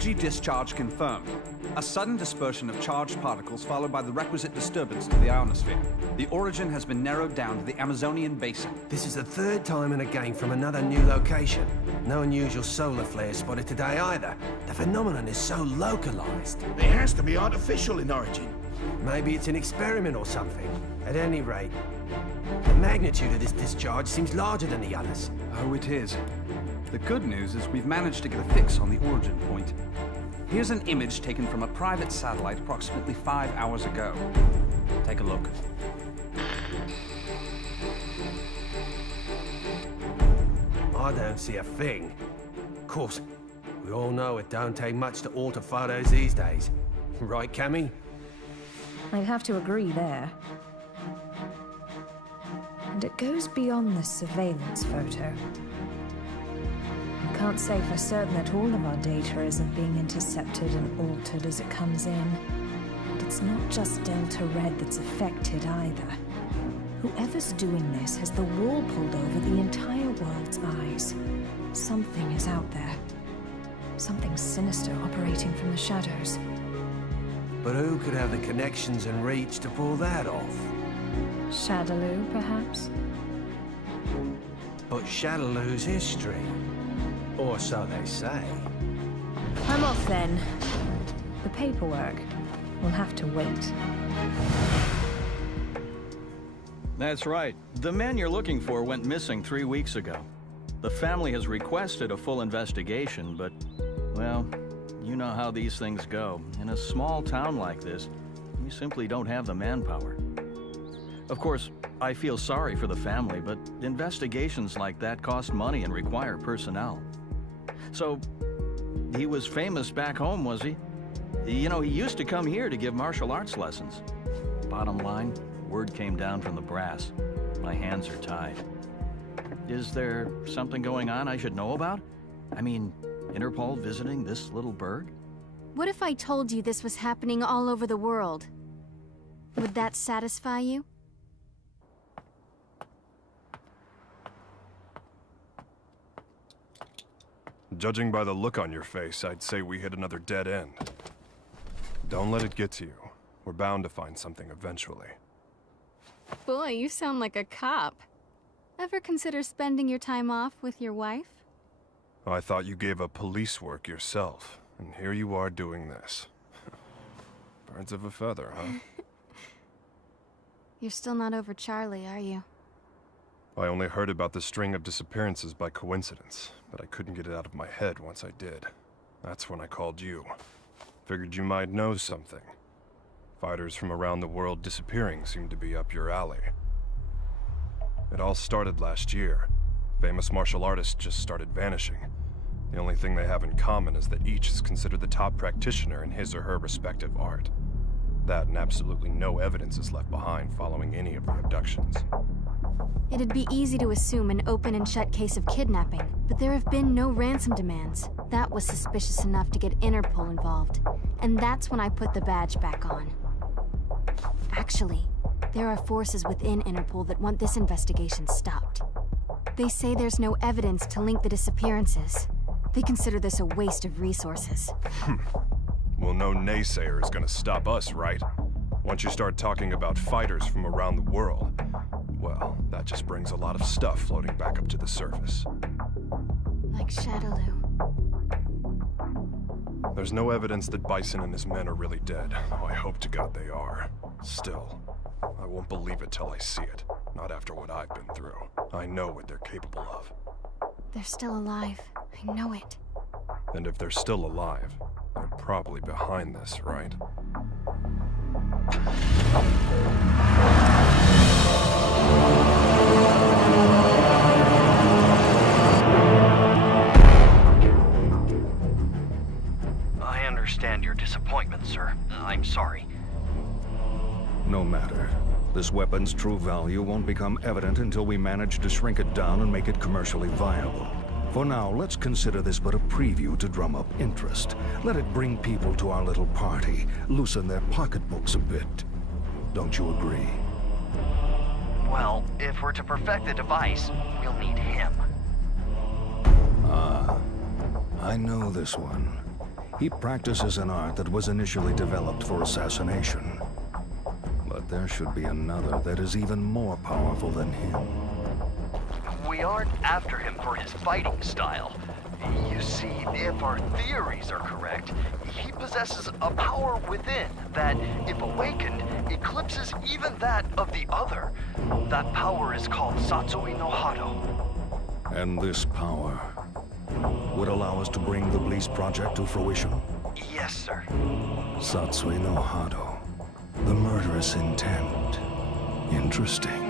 Energy discharge confirmed. A sudden dispersion of charged particles followed by the requisite disturbance to the ionosphere. The origin has been narrowed down to the Amazonian basin. This is the third time in a game from another new location. No unusual solar flares spotted today either. The phenomenon is so localized. It has to be artificial in origin. Maybe it's an experiment or something. At any rate, the magnitude of this discharge seems larger than the others. Oh, it is. The good news is we've managed to get a fix on the origin point. Here's an image taken from a private satellite approximately 5 hours ago. Take a look. I don't see a thing. Of course, we all know it don't take much to alter photos these days. Right, Cammy? I'd have to agree there. And it goes beyond the surveillance photo. I can't say for certain that all of our data isn't being intercepted and altered as it comes in. But it's not just Delta Red that's affected either. Whoever's doing this has the wool pulled over the entire world's eyes. Something is out there. Something sinister operating from the shadows. But who could have the connections and reach to pull that off? Shadaloo, perhaps? But Shadaloo's history. Or so they say. I'm off then. The paperwork will have to wait. That's right. The man you're looking for went missing 3 weeks ago. The family has requested a full investigation, but, well, you know how these things go. In a small town like this, we simply don't have the manpower. Of course, I feel sorry for the family, but investigations like that cost money and require personnel. So, he was famous back home, was he? You know, he used to come here to give martial arts lessons. Bottom line, word came down from the brass. My hands are tied. Is there something going on I should know about? I mean, Interpol visiting this little burg? What if I told you this was happening all over the world? Would that satisfy you? Judging by the look on your face, I'd say we hit another dead end. Don't let it get to you. We're bound to find something eventually. Boy, you sound like a cop. Ever consider spending your time off with your wife? I thought you gave up police work yourself, and here you are doing this. Birds of a feather, huh? You're still not over Charlie, are you? I only heard about the string of disappearances by coincidence, but I couldn't get it out of my head once I did. That's when I called you. Figured you might know something. Fighters from around the world disappearing seemed to be up your alley. It all started last year. Famous martial artists just started vanishing. The only thing they have in common is that each is considered the top practitioner in his or her respective art. That and absolutely no evidence is left behind following any of the abductions. It'd be easy to assume an open and shut case of kidnapping, but there have been no ransom demands. That was suspicious enough to get Interpol involved, and that's when I put the badge back on. Actually, there are forces within Interpol that want this investigation stopped. They say there's no evidence to link the disappearances. They consider this a waste of resources. Well, no naysayer is gonna stop us, right? Once you start talking about fighters from around the world, well, that just brings a lot of stuff floating back up to the surface. Like Shadaloo. There's no evidence that Bison and his men are really dead. Oh, I hope to God they are. Still, I won't believe it till I see it. Not after what I've been through. I know what they're capable of. They're still alive. I know it. And if they're still alive, they're probably behind this, right? I understand your disappointment, sir. I'm sorry. No matter. This weapon's true value won't become evident until we manage to shrink it down and make it commercially viable. For now, let's consider this but a preview to drum up interest. Let it bring people to our little party, loosen their pocketbooks a bit. Don't you agree? Well, if we're to perfect the device, we'll need him. Ah, I know this one. He practices an art that was initially developed for assassination. But there should be another that is even more powerful than him. We aren't after him for his fighting style. You see, if our theories are correct, he possesses a power within that, if awakened, eclipses even that of the other. That power is called Satsui no Hado. And this power would allow us to bring the Bliss Project to fruition? Yes, sir. Satsui no Hado. The murderous intent. Interesting.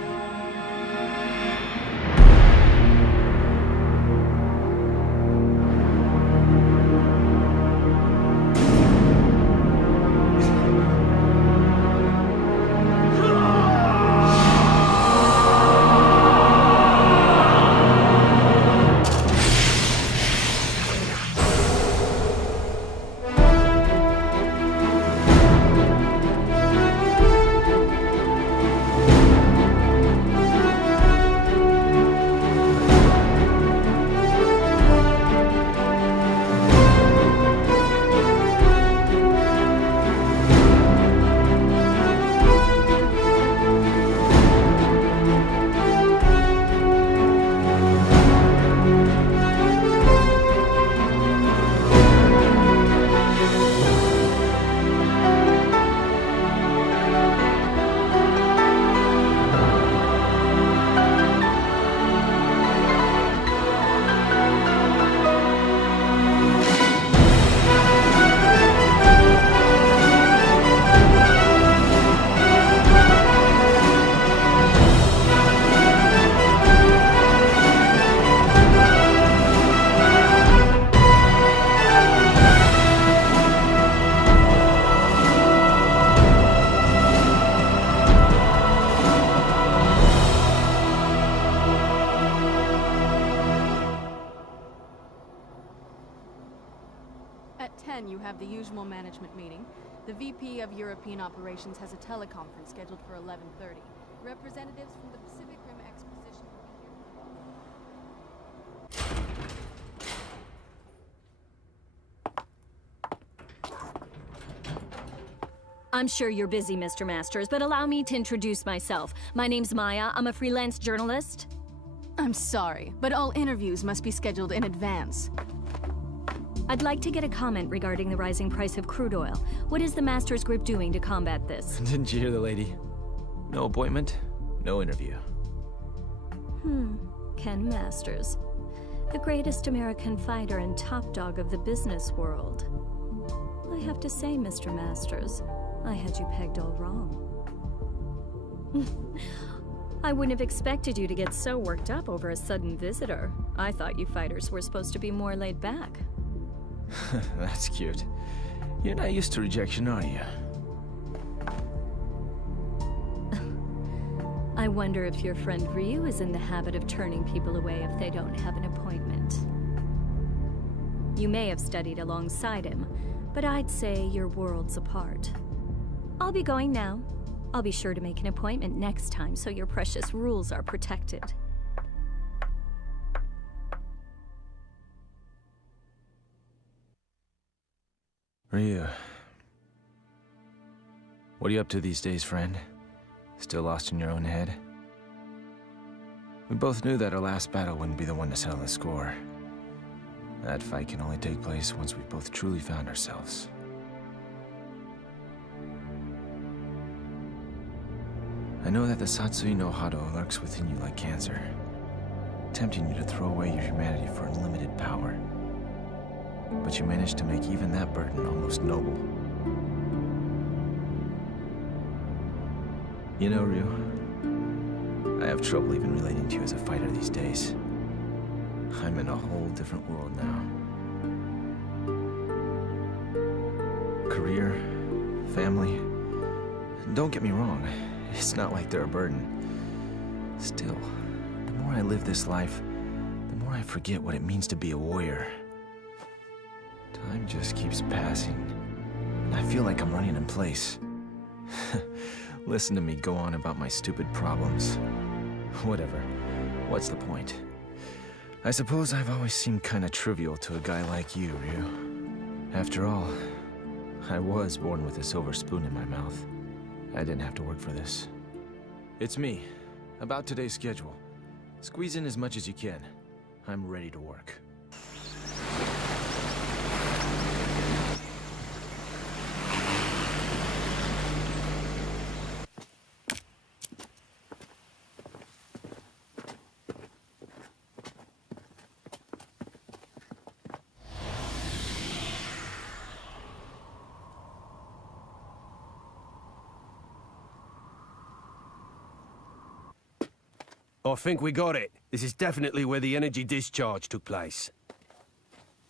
At 10, you have the usual management meeting. The VP of European Operations has a teleconference scheduled for 11:30. Representatives from the Pacific Rim Exposition will be here. I'm sure you're busy, Mr. Masters, but allow me to introduce myself. My name's Maya. I'm a freelance journalist. I'm sorry, but all interviews must be scheduled in advance. I'd like to get a comment regarding the rising price of crude oil. What is the Masters Group doing to combat this? Didn't you hear the lady? No appointment, no interview. Ken Masters. The greatest American fighter and top dog of the business world. I have to say, Mr. Masters, I had you pegged all wrong. I wouldn't have expected you to get so worked up over a sudden visitor. I thought you fighters were supposed to be more laid back. That's cute. You're not used to rejection, are you? I wonder if your friend Ryu is in the habit of turning people away if they don't have an appointment. You may have studied alongside him, but I'd say you're worlds apart. I'll be going now. I'll be sure to make an appointment next time so your precious rules are protected. Ryu. What are you up to these days, friend? Still lost in your own head? We both knew that our last battle wouldn't be the one to settle the score. That fight can only take place once we've both truly found ourselves. I know that the Satsui no Hado lurks within you like cancer, tempting you to throw away your humanity for unlimited power. But you managed to make even that burden almost noble. You know, Ryu, I have trouble even relating to you as a fighter these days. I'm in a whole different world now. Career, family. Don't get me wrong, it's not like they're a burden. Still, the more I live this life, the more I forget what it means to be a warrior. Time just keeps passing, and I feel like I'm running in place. Listen to me go on about my stupid problems. Whatever. What's the point? I suppose I've always seemed kinda trivial to a guy like you, Ryu. After all, I was born with a silver spoon in my mouth. I didn't have to work for this. It's me. About today's schedule. Squeeze in as much as you can. I'm ready to work. I think we got it. This is definitely where the energy discharge took place.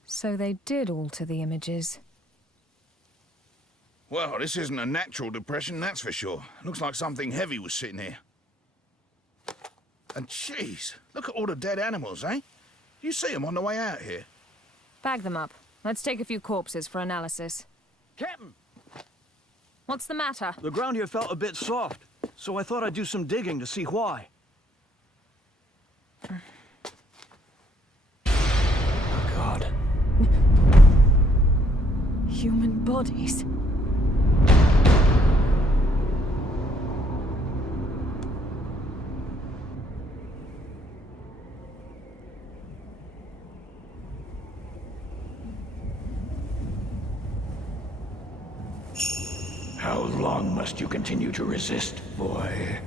So they did alter the images. Well, this isn't a natural depression, that's for sure. Looks like something heavy was sitting here. And jeez, look at all the dead animals, eh? You see them on the way out here. Bag them up. Let's take a few corpses for analysis. Captain! What's the matter? The ground here felt a bit soft, so I thought I'd do some digging to see why. Oh, God. Human bodies. How long must you continue to resist, boy?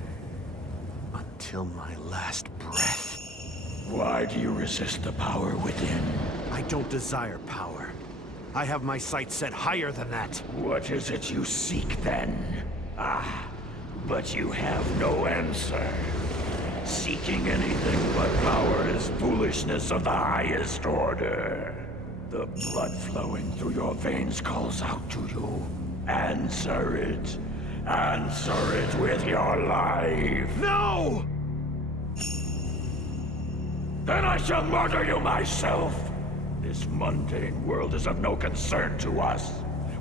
Until my last breath. Why do you resist the power within? I don't desire power. I have my sights set higher than that. What is it you seek, then? Ah, but you have no answer. Seeking anything but power is foolishness of the highest order. The blood flowing through your veins calls out to you. Answer it. Answer it with your life. No! Then I shall murder you myself. This mundane world is of no concern to us.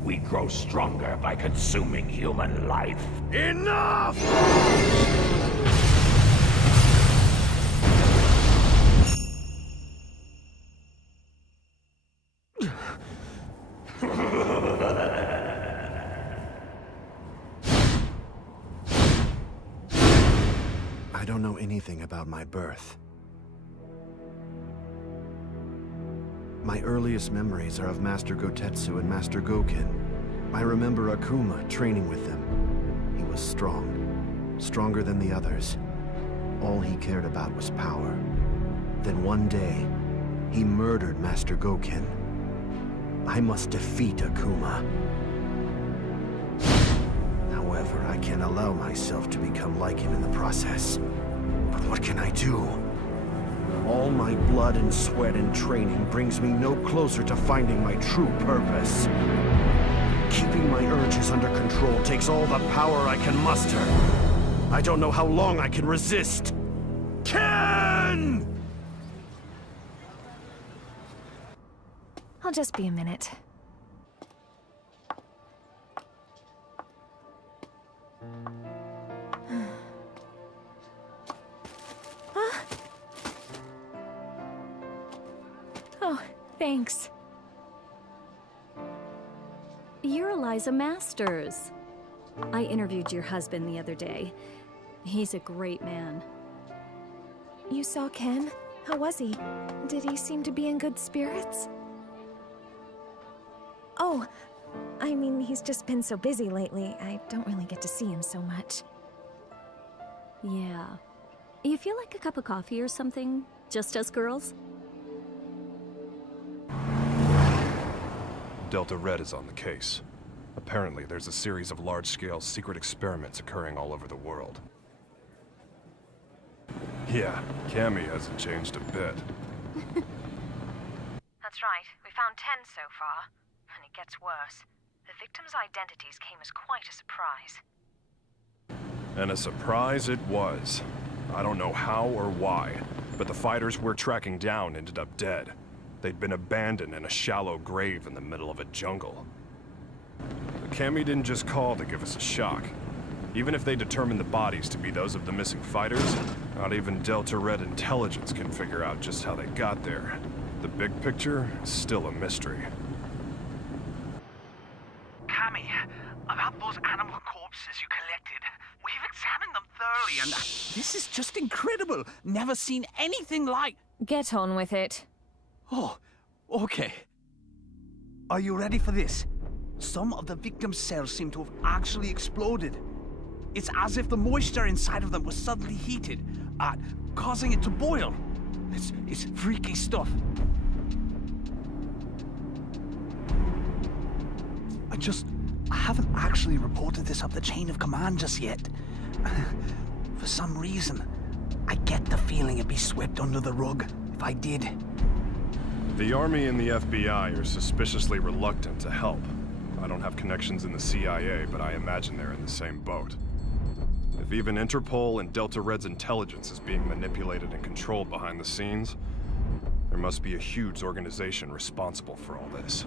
We grow stronger by consuming human life. Enough! I don't know anything about my birth. My earliest memories are of Master Gotetsu and Master Goken. I remember Akuma training with them. He was strong, stronger than the others. All he cared about was power. Then one day, he murdered Master Goken. I must defeat Akuma. However, I can't allow myself to become like him in the process. But what can I do? All my blood and sweat and training brings me no closer to finding my true purpose. Keeping my urges under control takes all the power I can muster. I don't know how long I can resist. Ken! I'll just be a minute. Oh, thanks. You're Eliza Masters. I interviewed your husband the other day. He's a great man. You saw Ken? How was he? Did he seem to be in good spirits? Oh, I mean, he's just been so busy lately. I don't really get to see him so much. Yeah. You feel like a cup of coffee or something? Just us girls? Delta Red is on the case. Apparently, there's a series of large-scale secret experiments occurring all over the world. Yeah, Cammy hasn't changed a bit. That's right. We found 10 so far. And it gets worse. The victims' identities came as quite a surprise. And a surprise it was. I don't know how or why, but the fighters we're tracking down ended up dead. They'd been abandoned in a shallow grave in the middle of a jungle. But Cammy didn't just call to give us a shock. Even if they determined the bodies to be those of the missing fighters, not even Delta Red intelligence can figure out just how they got there. The big picture is still a mystery. up those animal corpses you collected. We've examined them thoroughly, and this is just incredible. Never seen anything like... Get on with it. Oh, okay. Are you ready for this? Some of the victims' cells seem to have actually exploded. It's as if the moisture inside of them was suddenly heated, causing it to boil. It's freaky stuff. I haven't actually reported this up the chain of command just yet. For some reason, I get the feeling it'd be swept under the rug if I did. The Army and the FBI are suspiciously reluctant to help. I don't have connections in the CIA, but I imagine they're in the same boat. If even Interpol and Delta Red's intelligence is being manipulated and controlled behind the scenes, there must be a huge organization responsible for all this.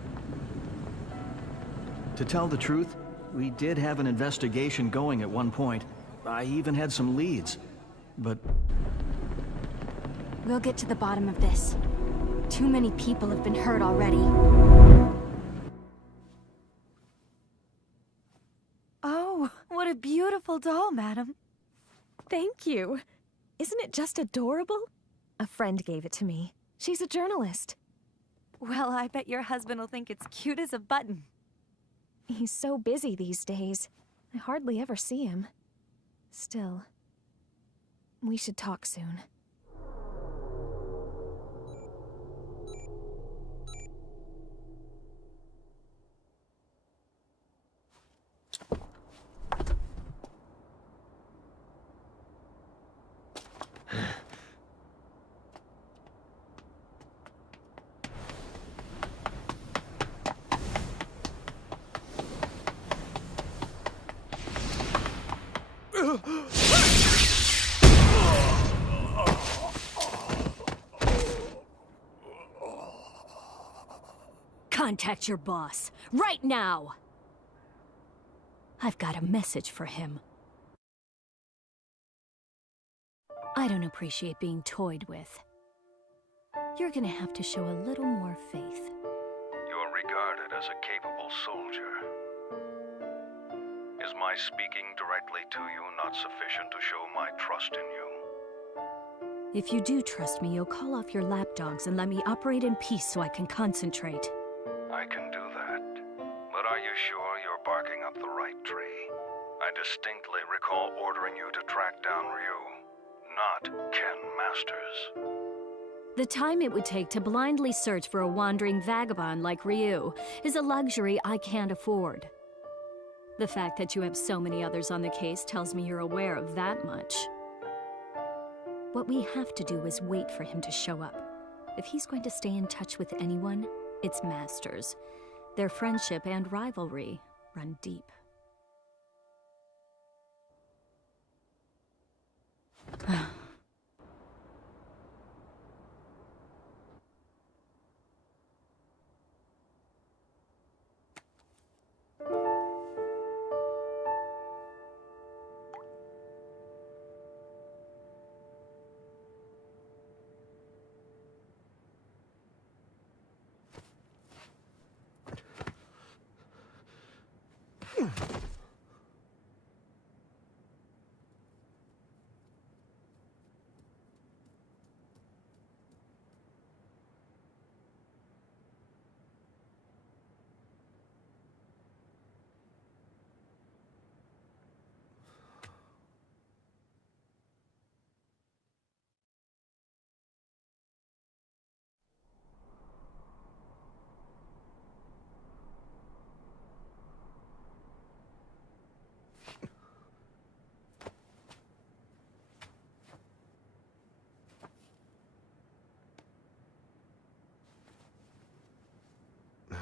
To tell the truth, we did have an investigation going at one point. I even had some leads, but... We'll get to the bottom of this. Too many people have been hurt already. Oh, what a beautiful doll, madam. Thank you. Isn't it just adorable? A friend gave it to me. She's a journalist. Well, I bet your husband will think it's cute as a button. He's so busy these days. I hardly ever see him. Still, we should talk soon. Contact your boss, right now! I've got a message for him. I don't appreciate being toyed with. You're gonna have to show a little more faith. You're regarded as a capable soldier. Is my speaking directly to you not sufficient to show my trust in you? If you do trust me, you'll call off your lapdogs and let me operate in peace so I can concentrate. I can do that. But are you sure you're barking up the right tree? I distinctly recall ordering you to track down Ryu, not Ken Masters. The time it would take to blindly search for a wandering vagabond like Ryu is a luxury I can't afford. The fact that you have so many others on the case tells me you're aware of that much. What we have to do is wait for him to show up. If he's going to stay in touch with anyone, it's Masters. Their friendship and rivalry run deep.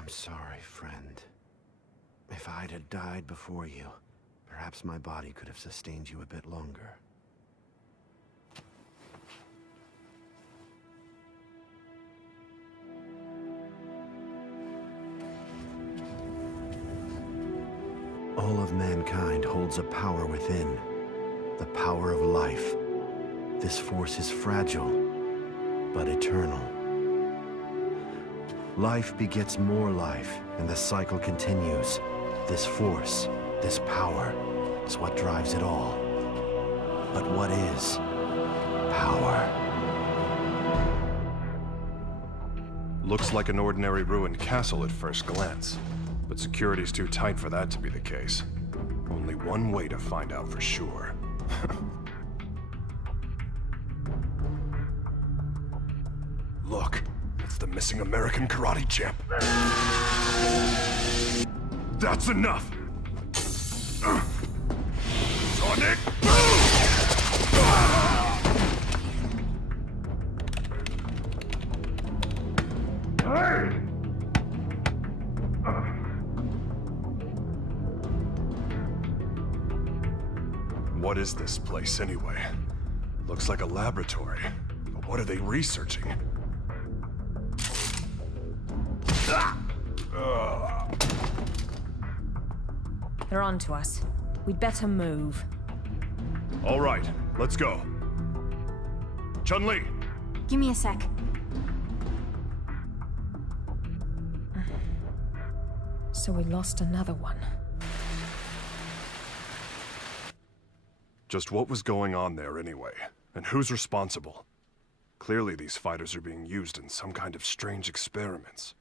I'm sorry, friend. If I'd had died before you, perhaps my body could have sustained you a bit longer. All of mankind holds a power within, the power of life. This force is fragile, but eternal. Life begets more life, and the cycle continues. This force, This power is what drives it all. But what is power? Looks like an ordinary ruined castle at first glance, but security's too tight for that to be the case. Only one way to find out for sure. Look, it's the missing American karate champ. That's enough! Sonic Boom! Hey! What is this place, anyway? Looks like a laboratory. But what are they researching? They're on to us. We'd better move. All right, let's go. Chun-Li! Give me a sec. So we lost another one. Just what was going on there anyway? And who's responsible? Clearly these fighters are being used in some kind of strange experiments.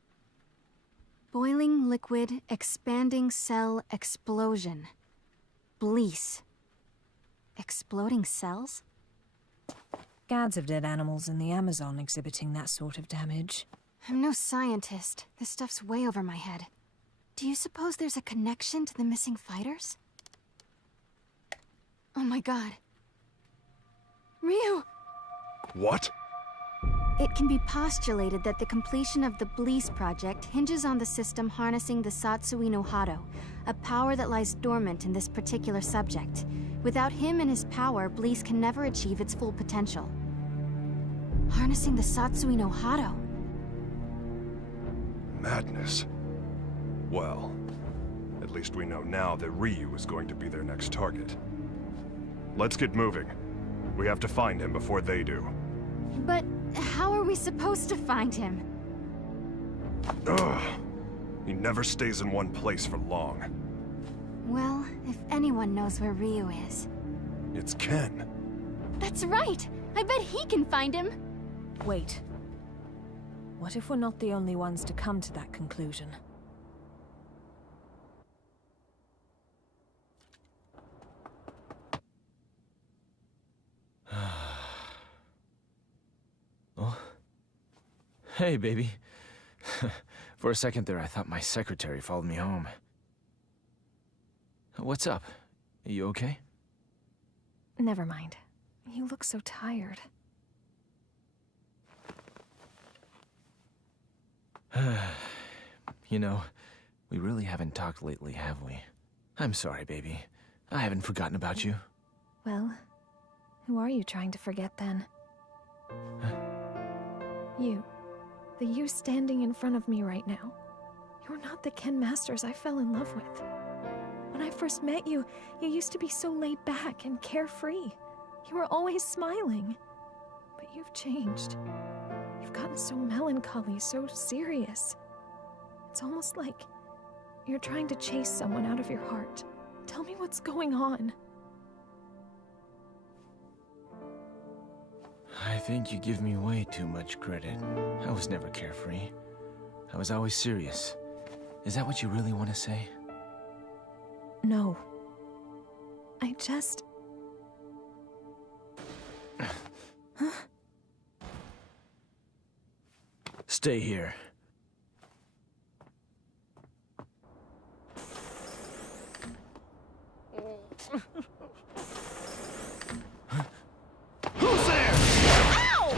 Boiling liquid, expanding cell explosion. Blease. Exploding cells? Gads of dead animals in the Amazon exhibiting that sort of damage. I'm no scientist. This stuff's way over my head. Do you suppose there's a connection to the missing fighters? Oh my god. Ryu! What? It can be postulated that the completion of the Blease project hinges on the system harnessing the Satsui no Hado, a power that lies dormant in this particular subject. Without him and his power, Blease can never achieve its full potential. Harnessing the Satsui no Hado. Madness. Well, at least we know now that Ryu is going to be their next target. Let's get moving. We have to find him before they do. But how are we supposed to find him? Ugh. He never stays in one place for long. Well, if anyone knows where Ryu is... It's Ken. That's right! I bet he can find him! Wait. What if we're not the only ones to come to that conclusion? Oh. Hey, baby. For a second there, I thought my secretary followed me home. What's up? Are you okay? Never mind. You look so tired. You know, we really haven't talked lately, have we? I'm sorry, baby. I haven't forgotten about you. Well, who are you trying to forget then? You. The you standing in front of me right now. You're not the Ken Masters I fell in love with. When I first met you, you used to be so laid back and carefree. You were always smiling. But you've changed. You've gotten so melancholy, so serious. It's almost like you're trying to chase someone out of your heart. Tell me what's going on. I think you give me way too much credit. I was never carefree. I was always serious. Is that what you really want to say? No. I just... Huh? Stay here. Who's there? Ow!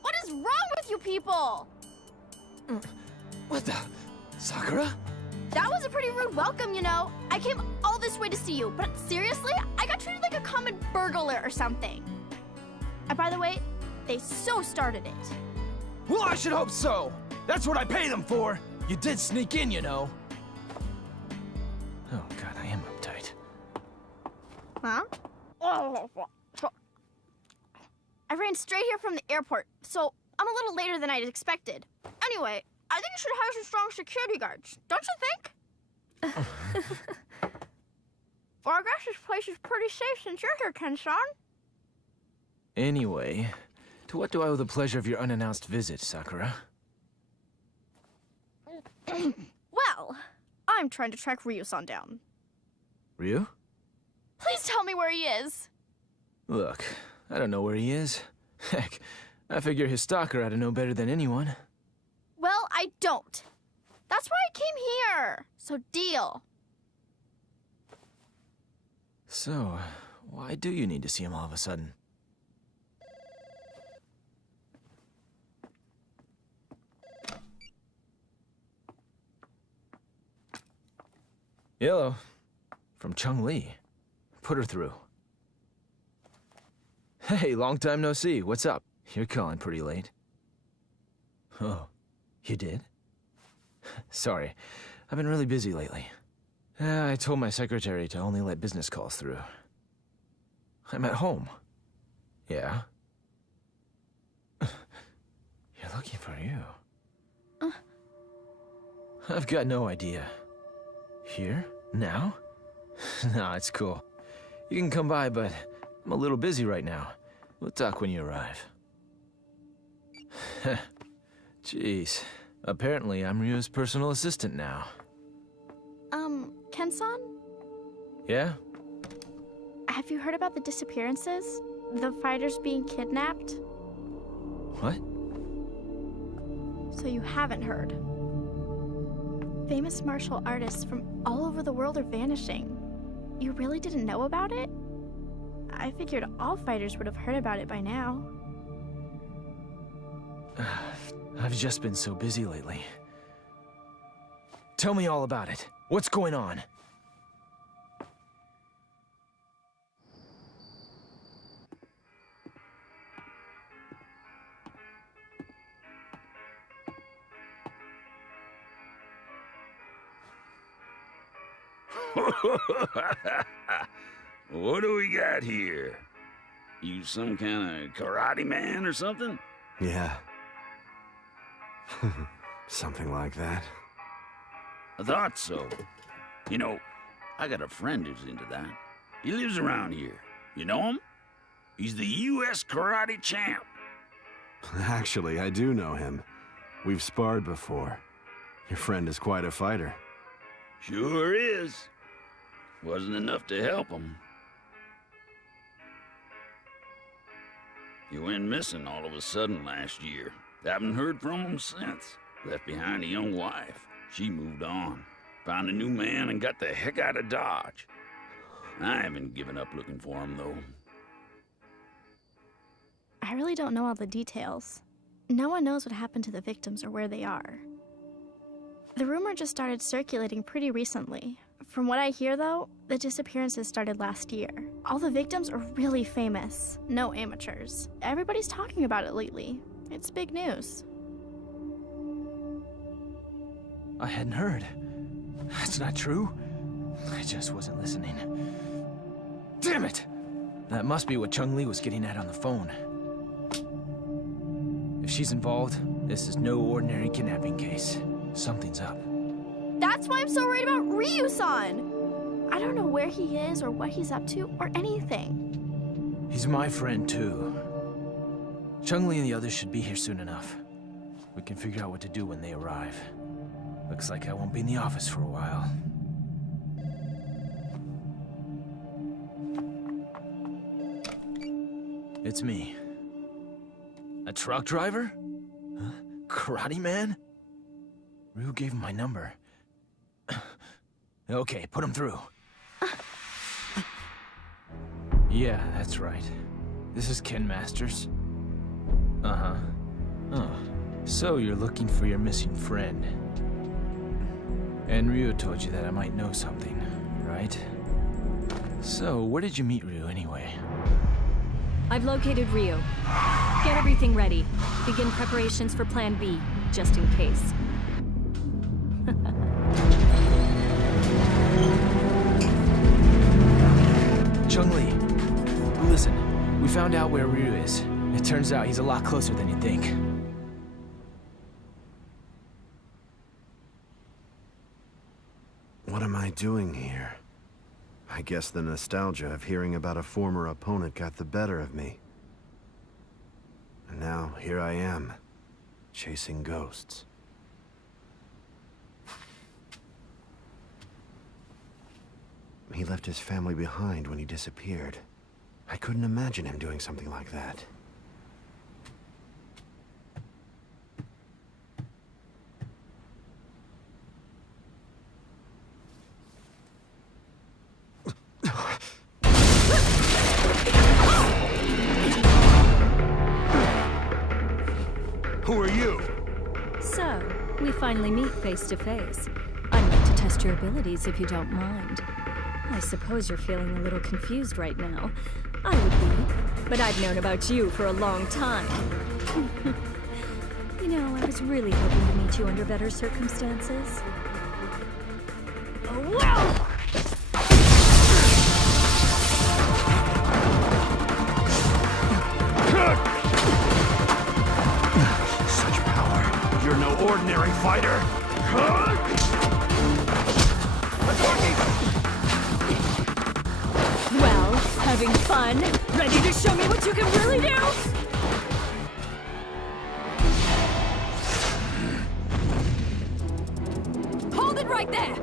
What is wrong with you people? What the? Sakura? That was a pretty rude welcome, you know. I came all this way to see you, but seriously, I got treated like a common burglar or something. And by the way, they so started it. Well, I should hope so. That's what I pay them for. You did sneak in, you know. Oh god, I am uptight. Huh? I ran straight here from the airport, so I'm a little later than I'd expected. Anyway, I think you should hire some strong security guards, don't you think? Well, I guess this place is pretty safe since you're here, Ken-san. Anyway, to what do I owe the pleasure of your unannounced visit, Sakura? Well, I'm trying to track Ryu-san down. Ryu? Please tell me where he is. Look, I don't know where he is. Heck, I figure his stalker ought to know better than anyone. Well, I don't. That's why I came here. So deal. So, why do you need to see him all of a sudden? Hello. From Chung-Li. Put her through. Hey, long time no see. What's up? You're calling pretty late. Oh, you did? Sorry, I've been really busy lately. I told my secretary to only let business calls through. I'm at home. Yeah? You're looking for you. I've got no idea. Here? Now? Nah, it's cool. You can come by, but I'm a little busy right now. We'll talk when you arrive. Jeez. Apparently, I'm Ryu's personal assistant now. Ken-san? Yeah? Have you heard about the disappearances? The fighters being kidnapped? What? So you haven't heard. Famous martial artists from all over the world are vanishing. You really didn't know about it? I figured all fighters would have heard about it by now. I've just been so busy lately. Tell me all about it. What's going on? What do we got here? You some kind of karate man or something? Yeah. Something like that. I thought so. You know, I got a friend who's into that. He lives around here. You know him? He's the U.S. karate champ. Actually, I do know him. We've sparred before. Your friend is quite a fighter. Sure is. Wasn't enough to help him. He went missing all of a sudden last year. Haven't heard from him since. Left behind a young wife. She moved on. Found a new man and got the heck out of Dodge. I haven't given up looking for him, though. I really don't know all the details. No one knows what happened to the victims or where they are. The rumor just started circulating pretty recently. From what I hear, though, the disappearances started last year. All the victims are really famous. No amateurs. Everybody's talking about it lately. It's big news. I hadn't heard. That's not true. I just wasn't listening. Damn it! That must be what Chung-Li was getting at on the phone. If she's involved, this is no ordinary kidnapping case. Something's up. That's why I'm so worried about Ryu-san! I don't know where he is or what he's up to or anything. He's my friend, too. Chung-Li and the others should be here soon enough. We can figure out what to do when they arrive. Looks like I won't be in the office for a while. It's me. A truck driver? Huh? Karate man? Ryu gave him my number. Okay, put him through. Yeah, that's right. This is Ken Masters. Uh-huh. Oh, so you're looking for your missing friend. And Ryu told you that I might know something, right? So, where did you meet Ryu anyway? I've located Ryu. Get everything ready. Begin preparations for Plan B, just in case. Chung-Li, listen, we found out where Ryu is. It turns out he's a lot closer than you think. What What am I doing here? I guess the nostalgia of hearing about a former opponent got the better of me. And now, here I am, chasing ghosts. He left his family behind when he disappeared. I couldn't imagine him doing something like that. Who are you? So, we finally meet face to face. I'd like to test your abilities if you don't mind. I suppose you're feeling a little confused right now. I would be, but I've known about you for a long time. You know, I was really hoping to meet you under better circumstances. Oh, wow! Such power. You're no ordinary fighter. Well, having fun? Ready to show me what you can really do? Hold it right there!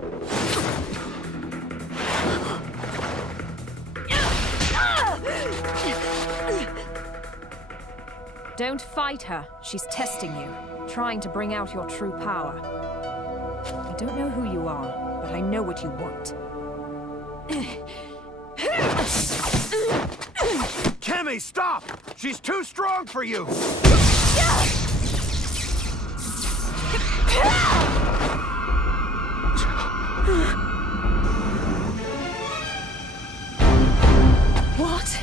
Don't fight her. She's testing you, trying to bring out your true power. I don't know who you are, but I know what you want. Cammy, stop! She's too strong for you! What?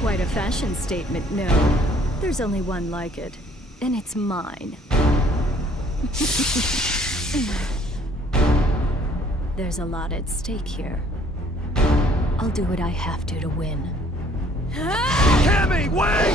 Quite a fashion statement, no. There's only one like it, and it's mine. There's a lot at stake here. I'll do what I have to win. Cammy, wait!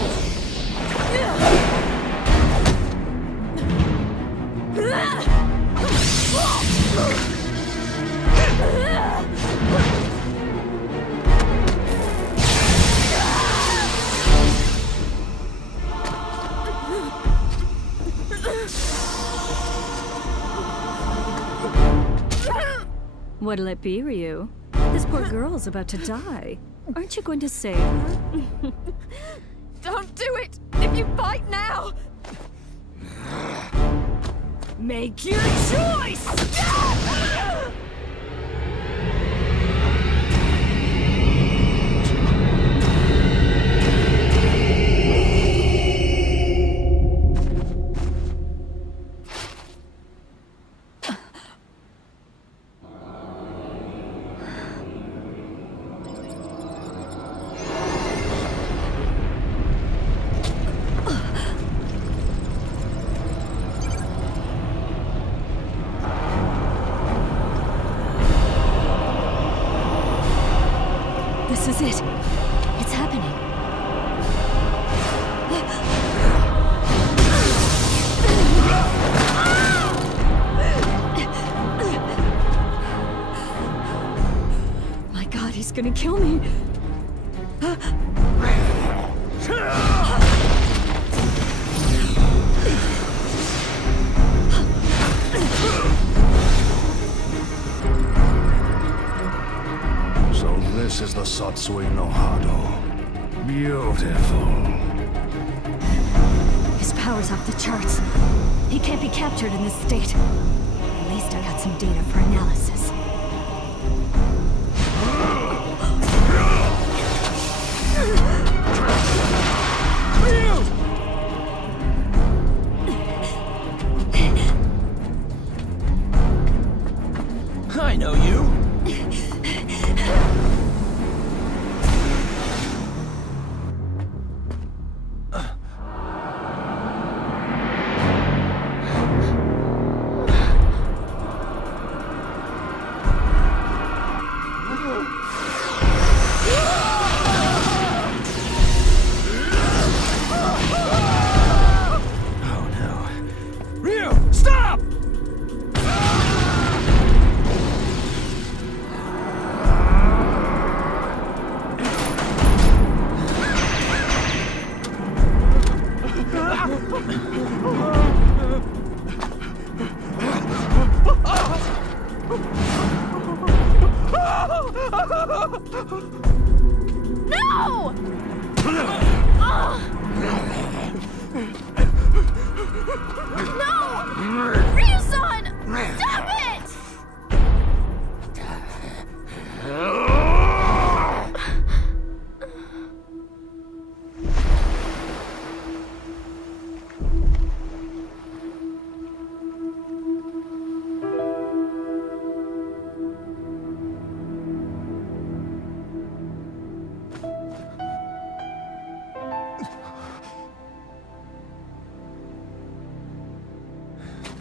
What'll it be, Ryu? This poor girl's about to die. Aren't you going to save her? Don't do it! If you fight now! Make your choice! This is it. It's happening. My God, he's gonna kill me. This is the Satsui no Hado. Beautiful. His power's off the charts. He can't be captured in this state. At least I got some data for analysis. I know you.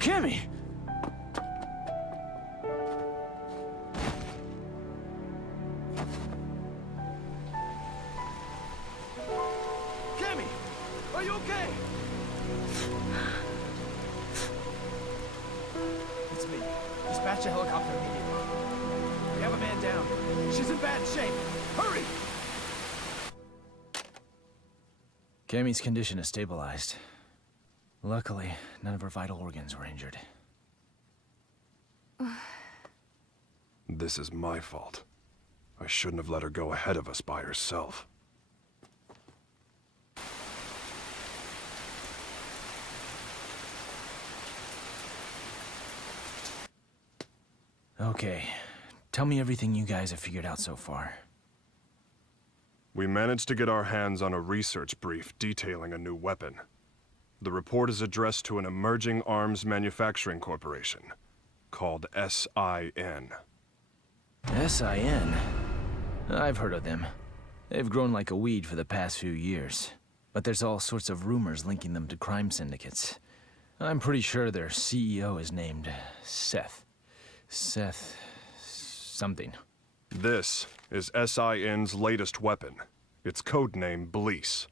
Cammy! Cammy! Are you okay? It's me. Dispatch a helicopter immediately. We have a man down. She's in bad shape. Hurry! Cammy's condition is stabilized. Luckily, none of her vital organs were injured. This is my fault. I shouldn't have let her go ahead of us by herself. Okay, tell me everything you guys have figured out so far. We managed to get our hands on a research brief detailing a new weapon. The report is addressed to an emerging arms manufacturing corporation called SIN. SIN? I've heard of them. They've grown like a weed for the past few years. But there's all sorts of rumors linking them to crime syndicates. I'm pretty sure their CEO is named Seth. Seth... something. This is SIN's latest weapon. Its codename Bleece.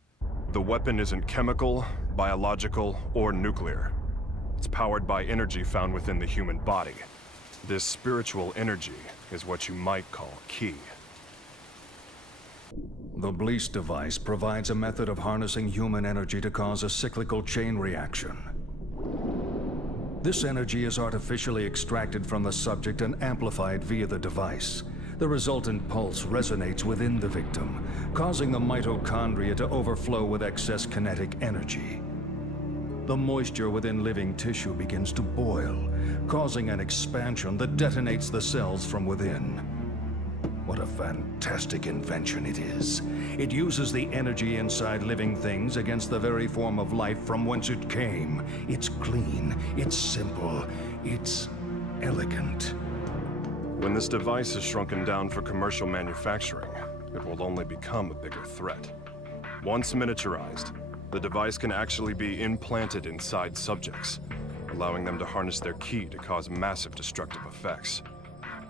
The weapon isn't chemical, biological, or nuclear. It's powered by energy found within the human body. This spiritual energy is what you might call ki. The Bleece device provides a method of harnessing human energy to cause a cyclical chain reaction. This energy is artificially extracted from the subject and amplified via the device. The resultant pulse resonates within the victim, causing the mitochondria to overflow with excess kinetic energy. The moisture within living tissue begins to boil, causing an expansion that detonates the cells from within. What a fantastic invention it is. It uses the energy inside living things against the very form of life from whence it came. It's clean, it's simple, it's elegant. When this device is shrunken down for commercial manufacturing, it will only become a bigger threat. Once miniaturized, the device can actually be implanted inside subjects, allowing them to harness their ki to cause massive destructive effects.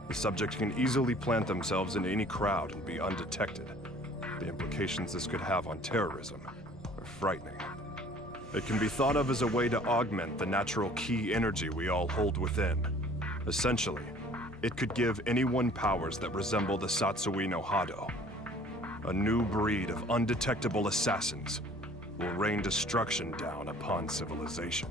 The subject can easily plant themselves in any crowd and be undetected. The implications this could have on terrorism are frightening. It can be thought of as a way to augment the natural ki energy we all hold within. Essentially, it could give anyone powers that resemble the Satsui no Hado. A new breed of undetectable assassins will rain destruction down upon civilization.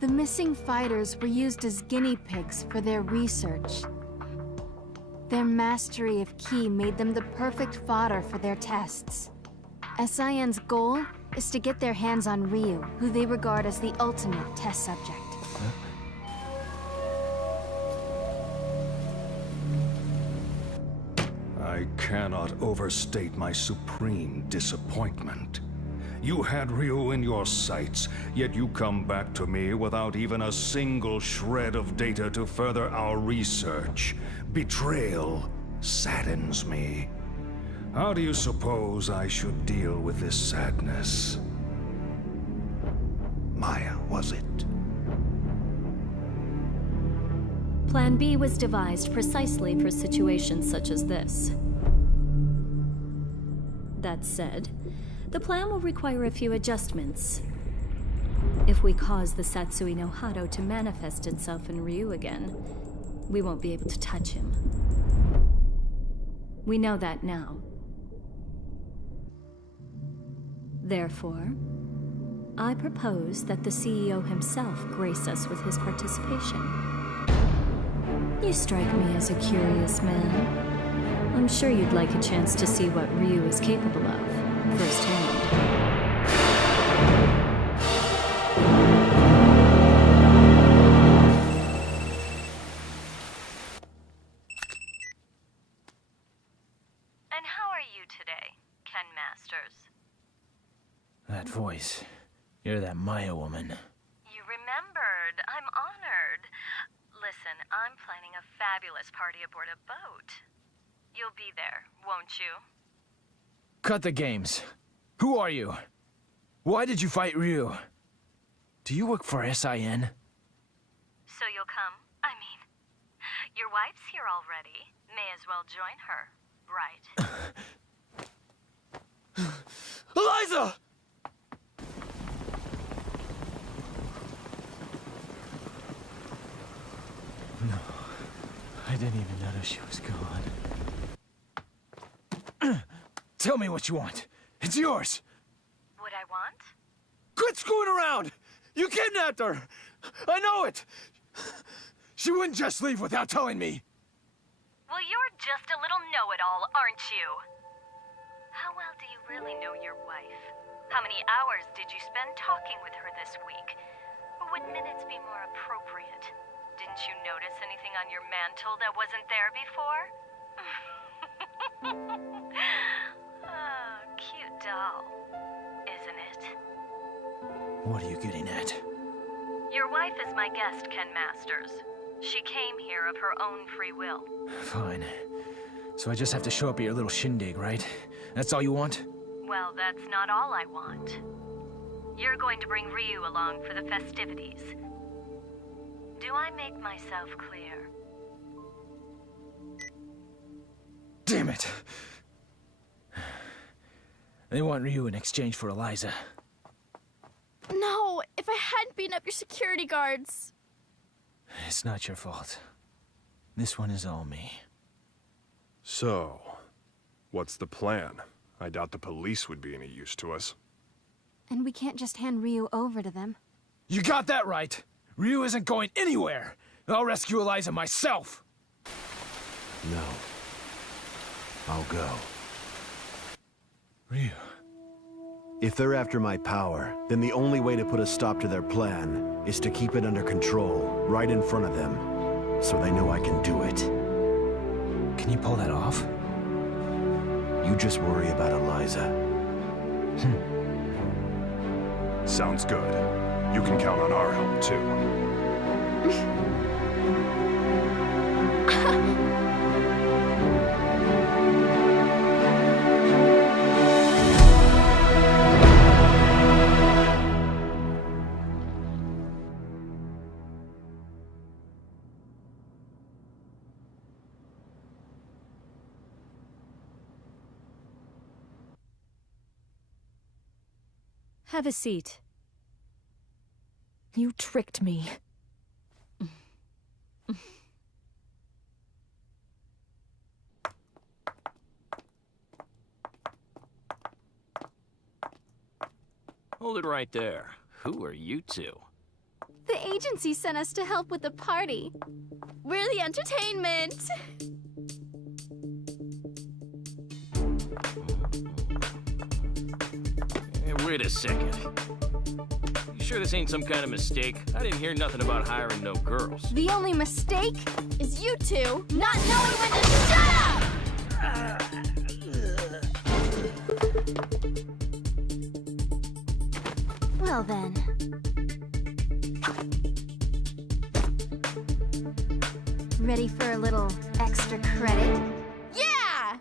The missing fighters were used as guinea pigs for their research. Their mastery of ki made them the perfect fodder for their tests. SIN's goal is to get their hands on Ryu, who they regard as the ultimate test subject. I cannot overstate my supreme disappointment. You had Ryu in your sights, yet you come back to me without even a single shred of data to further our research. Betrayal saddens me. How do you suppose I should deal with this sadness? Maya, was it? Plan B was devised precisely for situations such as this. That said, the plan will require a few adjustments. If we cause the Satsui no Hado to manifest itself in Ryu again, we won't be able to touch him. We know that now. Therefore, I propose that the CEO himself grace us with his participation. You strike me as a curious man. I'm sure you'd like a chance to see what Ryu is capable of, firsthand. And how are you today, Ken Masters? That voice. You're that Maya woman. You remembered. I'm honored. Listen, I'm planning a fabulous party aboard a boat. You'll be there, won't you? Cut the games. Who are you? Why did you fight Ryu? Do you work for SIN? So you'll come? I mean, your wife's here already. May as well join her, right? Eliza! No, I didn't even notice she was gone. Tell me what you want. It's yours. What I want? Quit screwing around! You kidnapped her! I know it! She wouldn't just leave without telling me. Well, you're just a little know-it-all, aren't you? How well do you really know your wife? How many hours did you spend talking with her this week? Or would minutes be more appropriate? Didn't you notice anything on your mantle that wasn't there before? Oh, cute doll, isn't it? What are you getting at? Your wife is my guest, Ken Masters. She came here of her own free will. Fine. So I just have to show up at your little shindig, right? That's all you want? Well, that's not all I want. You're going to bring Ryu along for the festivities. Do I make myself clear? Damn it! They want Ryu in exchange for Eliza. No, if I hadn't beaten up your security guards. It's not your fault. This one is all me. So, what's the plan? I doubt the police would be any use to us. And we can't just hand Ryu over to them. You got that right! Ryu isn't going anywhere! I'll rescue Eliza myself! No. I'll go. Ryu. If they're after my power, then the only way to put a stop to their plan is to keep it under control, right in front of them, so they know I can do it. Can you pull that off? You just worry about Eliza. Sounds good. You can count on our help, too. Have a seat. You tricked me. Hold it right there. Who are you two? The agency sent us to help with the party. We're the entertainment. Hey, wait a second. You sure this ain't some kind of mistake? I didn't hear nothing about hiring no girls. The only mistake is you two not knowing when to shut up! Well then. Ready for a little extra credit? Yeah!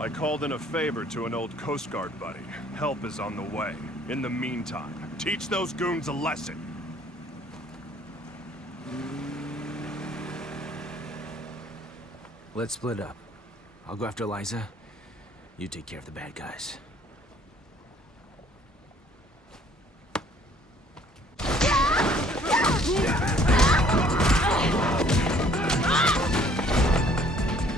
I called in a favor to an old Coast Guard buddy. Help is on the way. In the meantime, teach those goons a lesson. Let's split up. I'll go after Eliza. You take care of the bad guys.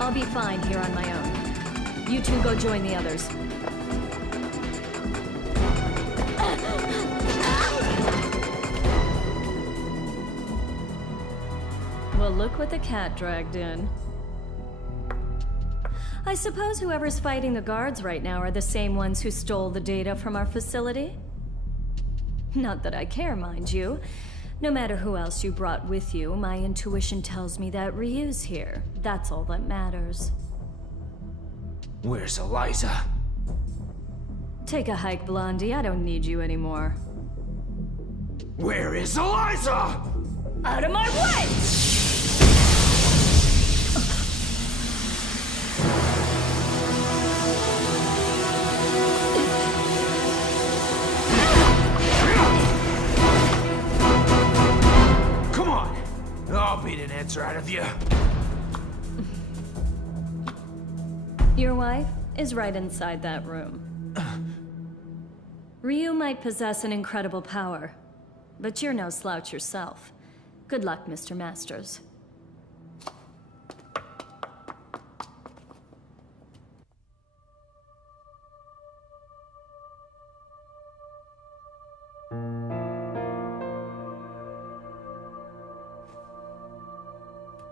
I'll be fine here on my own. You two go join the others. Well, look what the cat dragged in. I suppose whoever's fighting the guards right now are the same ones who stole the data from our facility? Not that I care, mind you. No matter who else you brought with you, my intuition tells me that Ryu's here. That's all that matters. Where's Eliza? Take a hike, Blondie. I don't need you anymore. Where is Eliza? Out of my way! Come on! I'll beat an answer out of you. Your wife is right inside that room. Ryu might possess an incredible power, but you're no slouch yourself. Good luck, Mr. Masters.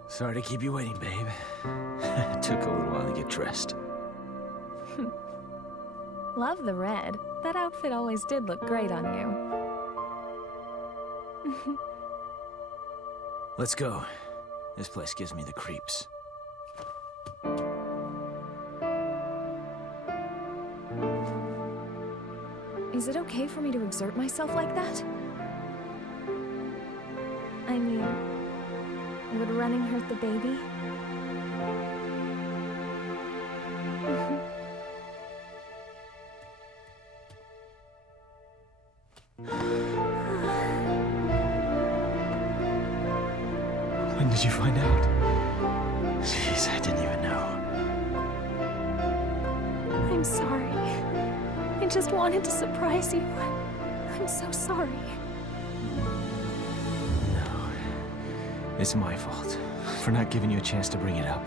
Sorry to keep you waiting, babe. It took a little while to get dressed. Love the red. That outfit always did look great on you. Let's go. This place gives me the creeps. Is it okay for me to exert myself like that? I mean, would running hurt the baby? When did you find out? Jeez, I didn't even know. I'm sorry. I just wanted to surprise you. I'm so sorry. No. It's my fault for not giving you a chance to bring it up.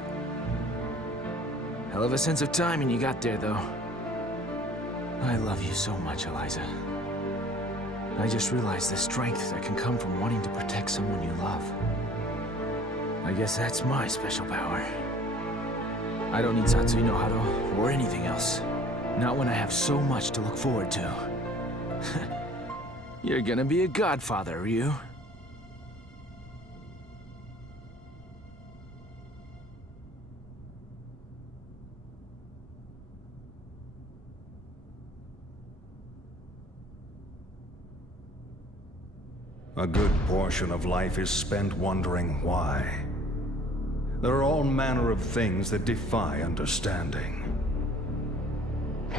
Hell of a sense of timing you got there, though. I love you so much, Eliza. I just realized the strength that can come from wanting to protect someone you love. I guess that's my special power. I don't need Satsui no Hado or anything else. Not when I have so much to look forward to. You're gonna be a godfather, Ryu. A good portion of life is spent wondering why. There are all manner of things that defy understanding.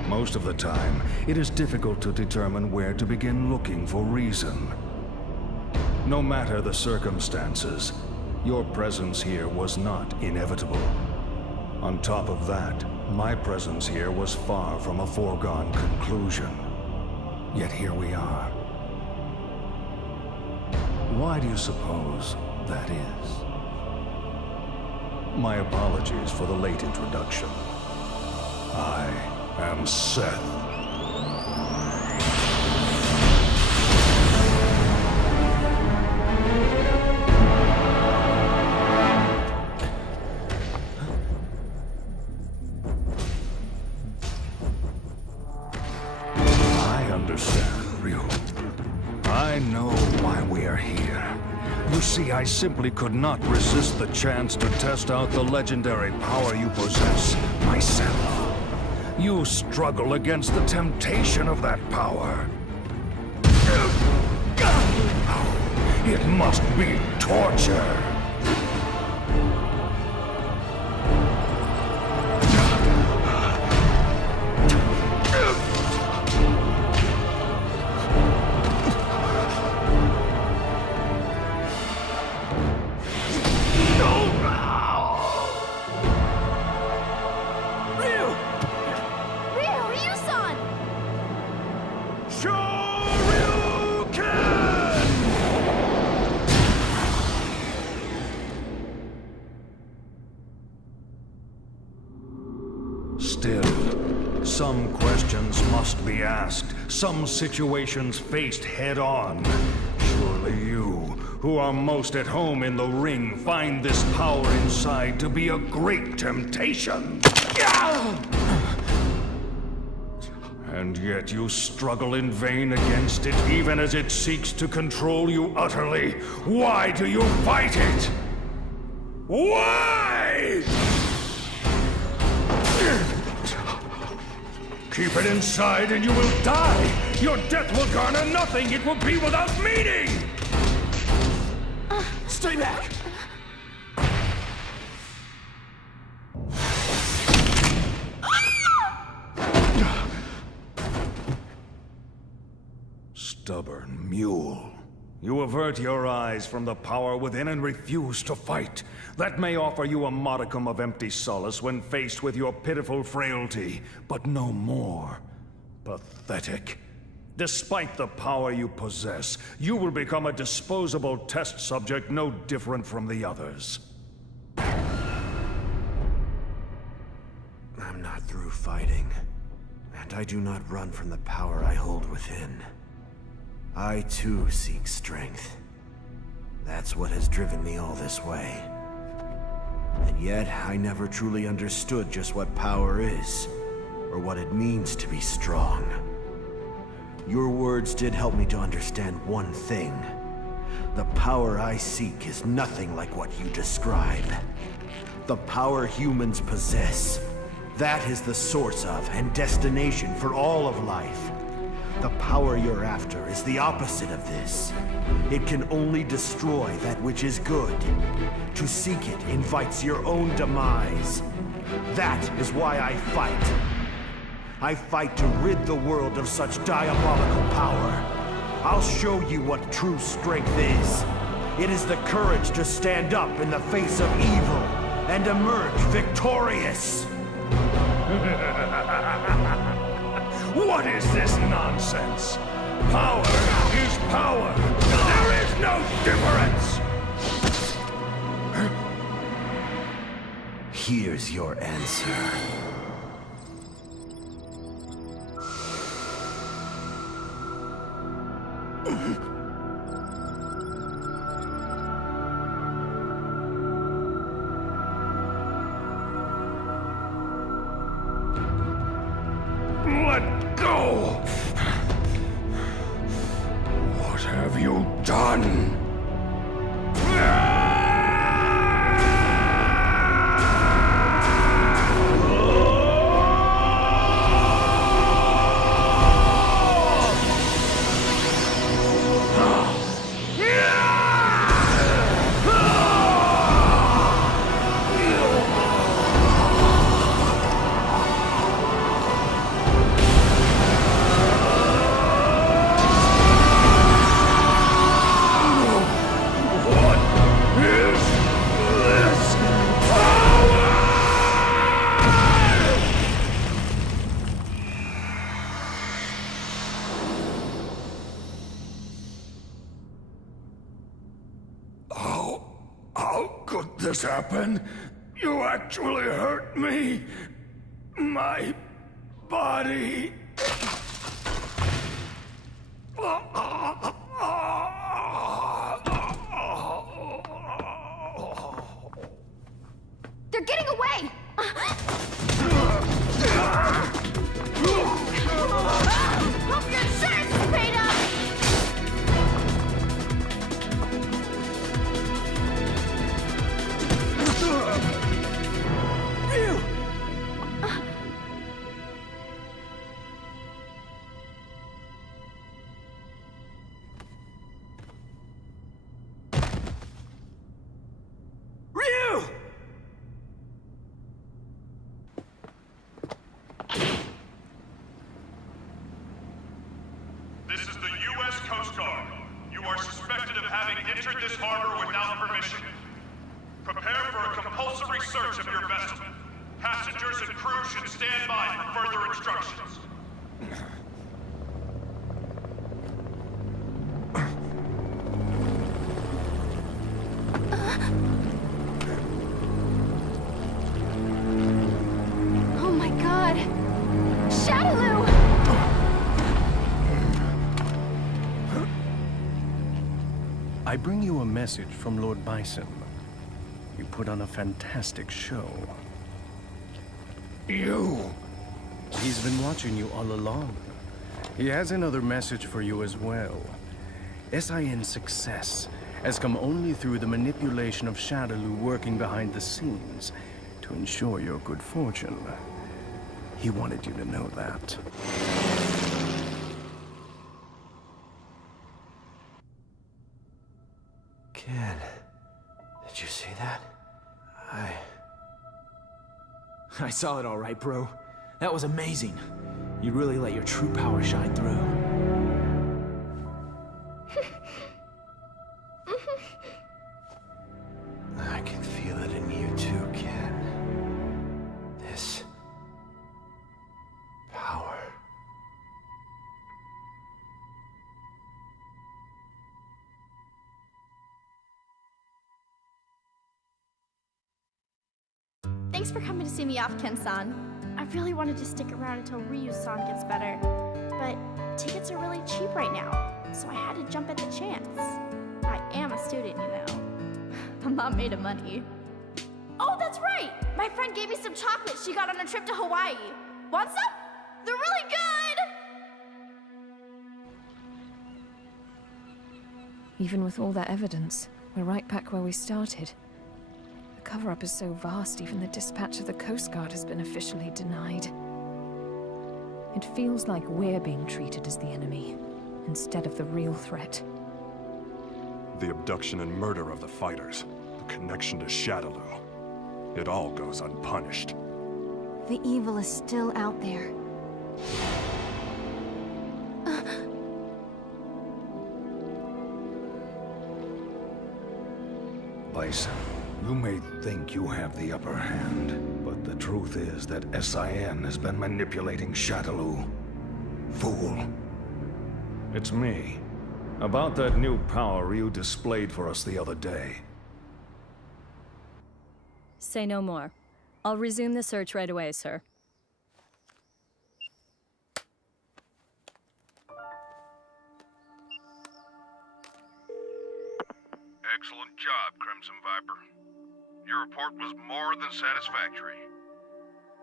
Most of the time, it is difficult to determine where to begin looking for reason. No matter the circumstances, your presence here was not inevitable. On top of that, my presence here was far from a foregone conclusion. Yet here we are. Why do you suppose that is? My apologies for the late introduction. I am Seth. I understand, Ryu. I know why we are here. You see, I simply could not resist the chance to test out the legendary power you possess myself. You struggle against the temptation of that power. It must be torture. Still, some questions must be asked, some situations faced head-on. Surely you, who are most at home in the ring, find this power inside to be a great temptation. And yet you struggle in vain against it, even as it seeks to control you utterly. Why do you fight it? Why? Keep it inside and you will die! Your death will garner nothing! It will be without meaning! Stay back! Stubborn mule. You avert your eyes from the power within and refuse to fight. That may offer you a modicum of empty solace when faced with your pitiful frailty, but no more. Pathetic. Despite the power you possess, you will become a disposable test subject no different from the others. I'm not through fighting, and I do not run from the power I hold within. I too seek strength. That's what has driven me all this way. And yet, I never truly understood just what power is, or what it means to be strong. Your words did help me to understand one thing. The power I seek is nothing like what you describe. The power humans possess. That is the source of and destination for all of life. The power you're after is the opposite of this. It can only destroy that which is good. To seek it invites your own demise. That is why I fight. I fight to rid the world of such diabolical power. I'll show you what true strength is. It is the courage to stand up in the face of evil and emerge victorious. What is this nonsense? Power is power. There is no difference. Here's your answer. Let go! What have you done? How could this happen? You actually hurt me. My body. They're getting away! Hope your insurance is paid up! Ryu! Ryu! This is the U.S. Coast Guard. You are suspected of having entered this harbor without permission. Prepare for a compulsory search of your vessel. Passengers and crew should stand by for further instructions. Oh my god! Shadaloo! I bring you a message from Lord Bison. You put on a fantastic show. You? He's been watching you all along. He has another message for you as well. SIN's success has come only through the manipulation of Shadaloo working behind the scenes to ensure your good fortune. He wanted you to know that. Ken, Did you see that? I saw it all right, bro. That was amazing. You really let your true power shine through. I can feel it in you too, Ken. This power. Thanks for coming to see me off, Ken-san. I really wanted to stick around until Ryu-san gets better, but tickets are really cheap right now, so I had to jump at the chance. I am a student, you know. I'm not made of money. Oh, that's right! My friend gave me some chocolates she got on a trip to Hawaii. Want some? They're really good! Even with all that evidence, we're right back where we started. The cover-up is so vast, even the dispatch of the Coast Guard has been officially denied. It feels like we're being treated as the enemy, instead of the real threat. The abduction and murder of the fighters, the connection to Shadaloo. It all goes unpunished. The evil is still out there. Bison, you may think you have the upper hand, but the truth is that SIN has been manipulating Shadaloo. Fool. It's me. About that new power you displayed for us the other day. Say no more. I'll resume the search right away, sir. Excellent job, Crimson Viper. Your report was more than satisfactory.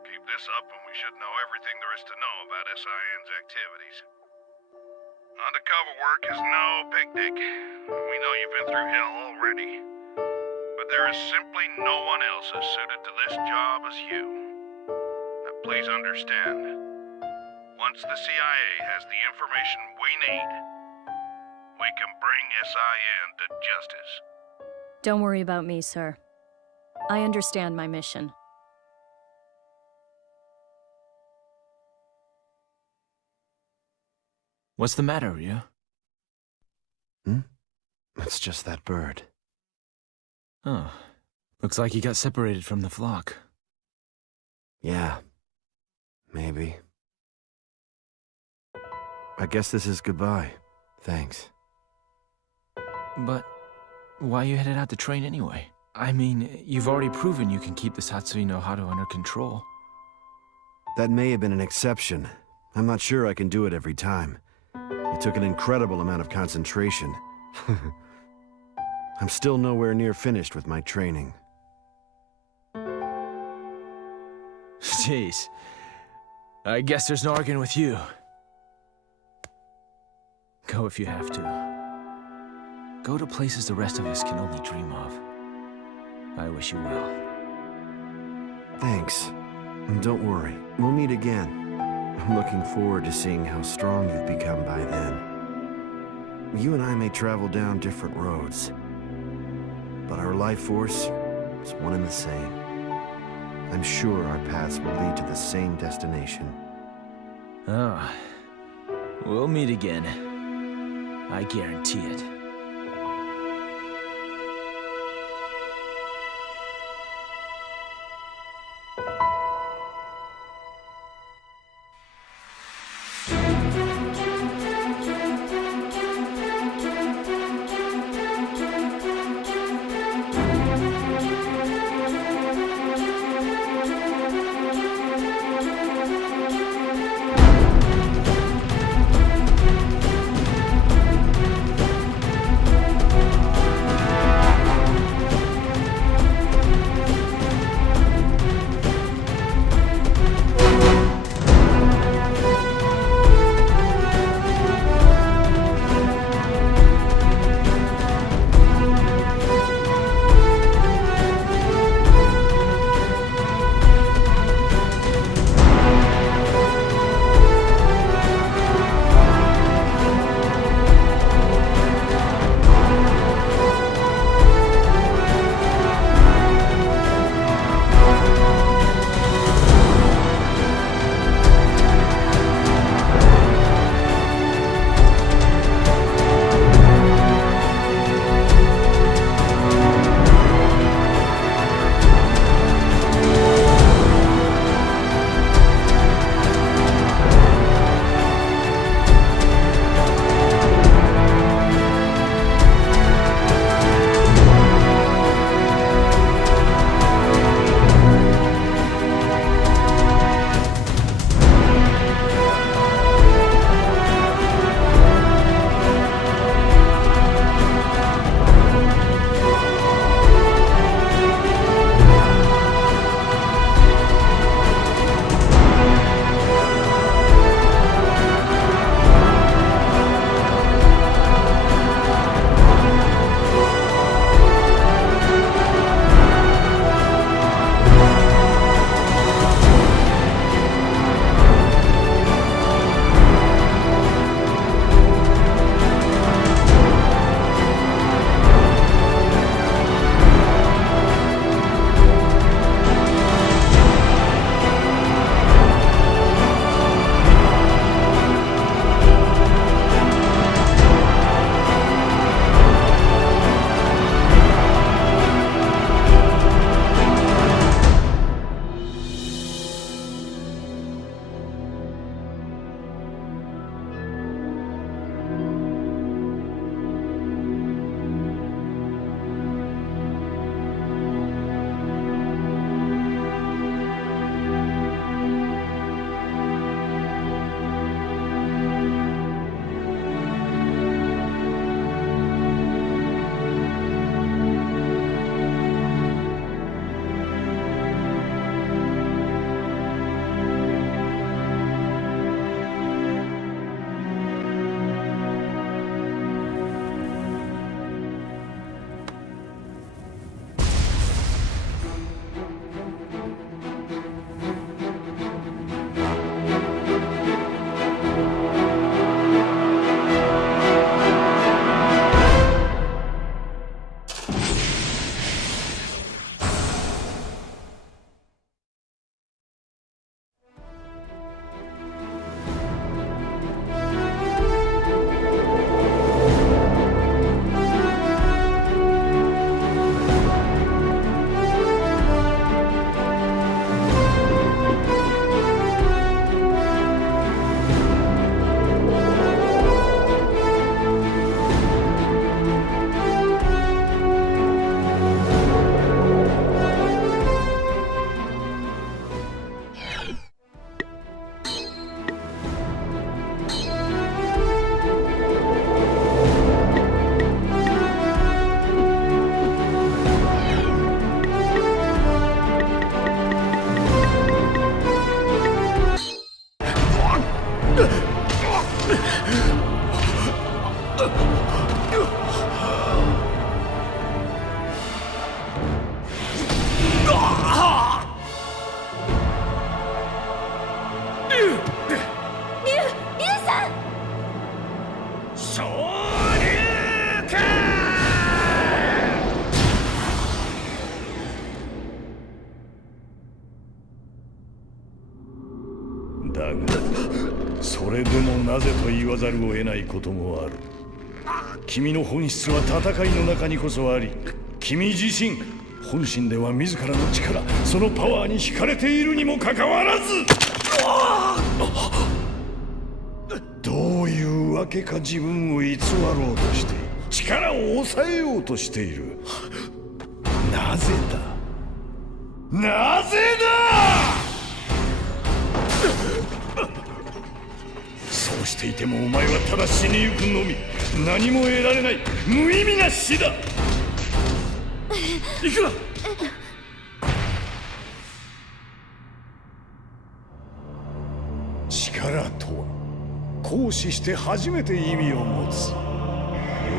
Keep this up and we should know everything there is to know about SIN's activities. Undercover work is no picnic. We know you've been through hell already. But there is simply no one else as suited to this job as you. Now please understand, once the CIA has the information we need, we can bring SIN to justice. Don't worry about me, sir. I understand my mission. What's the matter, Ryu? It's just that bird. Oh. Looks like he got separated from the flock. Yeah. Maybe. I guess this is goodbye. Thanks. But why you headed out to train anyway? I mean, you've already proven you can keep this Hatsui no Hado under control. That may have been an exception. I'm not sure I can do it every time. It took an incredible amount of concentration. I'm still nowhere near finished with my training. Jeez. I guess there's no arguing with you. Go if you have to. Go to places the rest of us can only dream of. I wish you well. Thanks. And don't worry, we'll meet again. I'm looking forward to seeing how strong you've become by then. You and I may travel down different roads, but our life force is one and the same. I'm sure our paths will lead to the same destination. Oh. We'll meet again. I guarantee it. だがそれでもなぜと言わざるを得ないこともある。君の本質は戦いの中にこそあり、君自身本心では自らの力、そのパワーに惹かれているにもかかわらず、どういうわけか自分を偽ろうとしている。力を抑えようとしている。なぜだ、なぜだ。そうしていてもお前はただ死にゆくのみ。何も得られない無意味な死だ。行くな。力とは行使して初めて意味を持つ。よ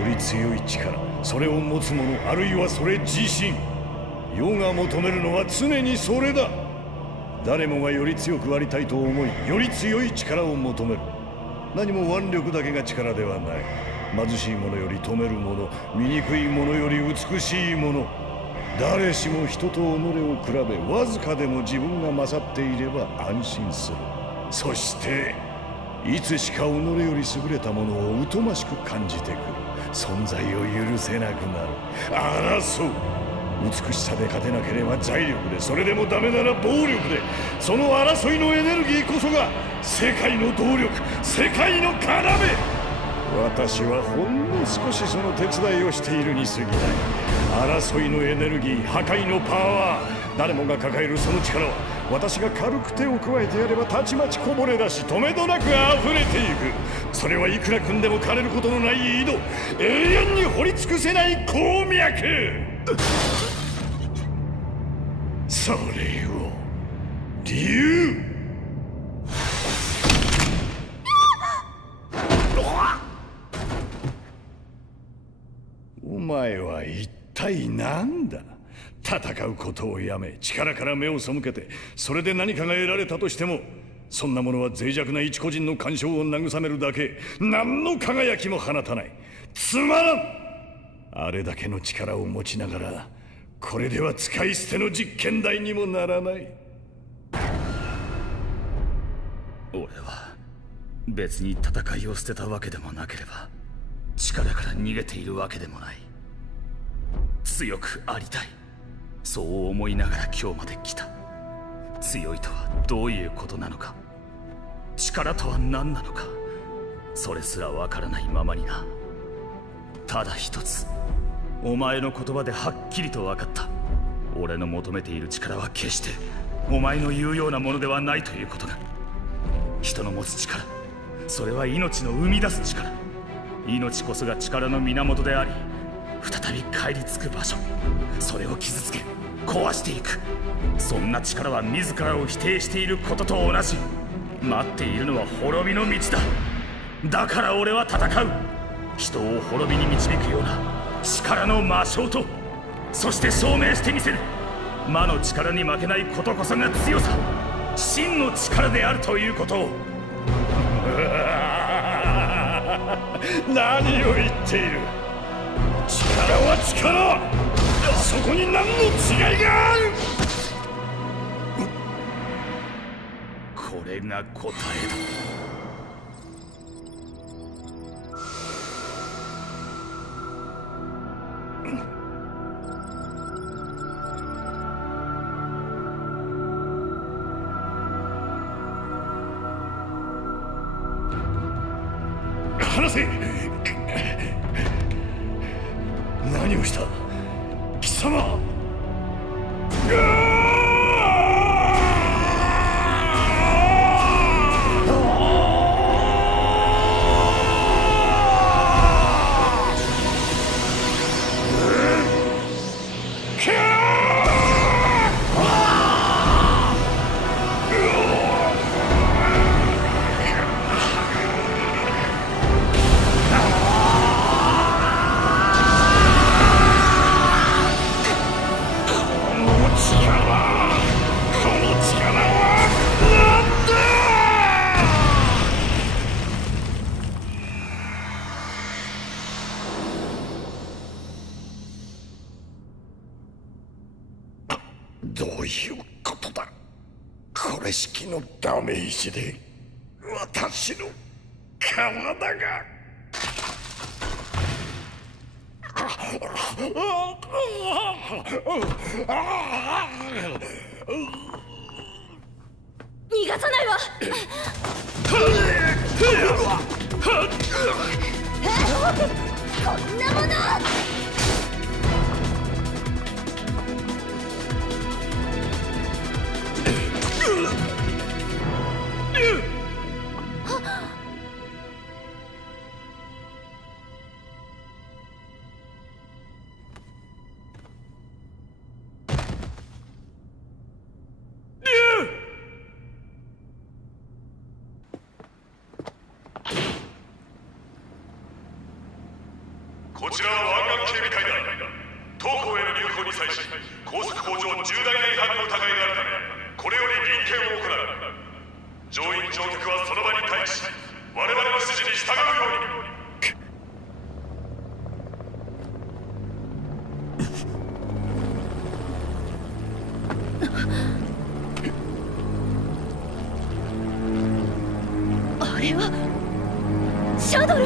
り強い力、それを持つ者、あるいはそれ自身。世が求めるのは常にそれだ。誰もがより強くありたいと思い、より強い力を求める。何も腕力だけが力ではない。貧しい者より富める者、醜い者より美しい者。誰しも人と己を比べ、わずかでも自分が勝っていれば安心する。そしていつしか己より優れたものを疎ましく感じてくる。存在を許せなくなる。争う。美しさで勝てなければ財力で、それでもダメなら暴力で。その争いのエネルギーこそが世界の動力、世界の要。私はほんの少しその手伝いをしているに過ぎない。争いのエネルギー、破壊のパワー、誰もが抱えるその力は、私が軽く手を加えてやればたちまちこぼれ出し、止めどなく溢れていく。それはいくら組んでも枯れることのない井戸、永遠に掘り尽くせない鉱脈。それを竜。お前は一体何だ。戦うことをやめ、力から目を背けて、それで何かが得られたとしても、そんなものは脆弱な一個人の感傷を慰めるだけ。何の輝きも放たない。つまらん。あれだけの力を持ちながら、これでは使い捨ての実験台にもならない。俺は別に戦いを捨てたわけでもなければ、力から逃げているわけでもない。強くありたい、そう思いながら今日まで来た。強いとはどういうことなのか、力とは何なのか、それすらわからないままにな。ただ一つ、お前の言葉ではっきりと分かった。俺の求めている力は決してお前の言うようなものではないということが。人の持つ力、それは命の生み出す力。命こそが力の源であり、再び帰り着く場所。それを傷つけ壊していく。そんな力は自らを否定していることと同じ。待っているのは滅びの道だ。だから俺は戦う。人を滅びに導くような力の魔性と、そして証明してみせる。魔の力に負けないことこそが強さ、真の力であるということを。何を言っている。力は力。そこに何の違いがある。これが答えだ。話せ。何をした貴様。どういうことだ。これしきのダメージで。私の体が。逃がさないわ。こんなもの。こちらは湾岸警備隊だ。当港への入港に際し、高速法上重大な違反の疑いがあるため、これより臨検を行う。乗員乗客はその場に待機し、我々の指示に従うように。あれはシャドル。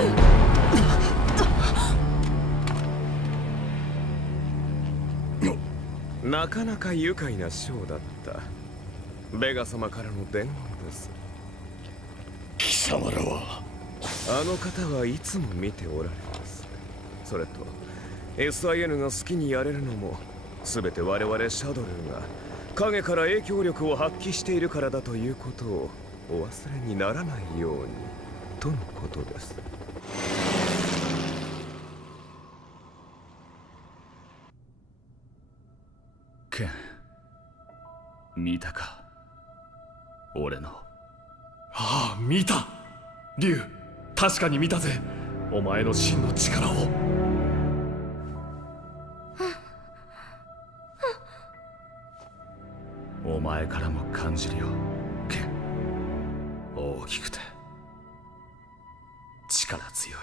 なかなか愉快なショーだった。ベガ様からの伝言です。貴様らは。あの方はいつも見ておられます。それと SIN が好きにやれるのも全て我々シャドルが影から影響力を発揮しているからだということをお忘れにならないようにとのことです。ケン、見たか、俺の。ああ、見た。竜、確かに見たぜ。お前の真の力を。お前からも感じるよ、ケン。大きくて力強い。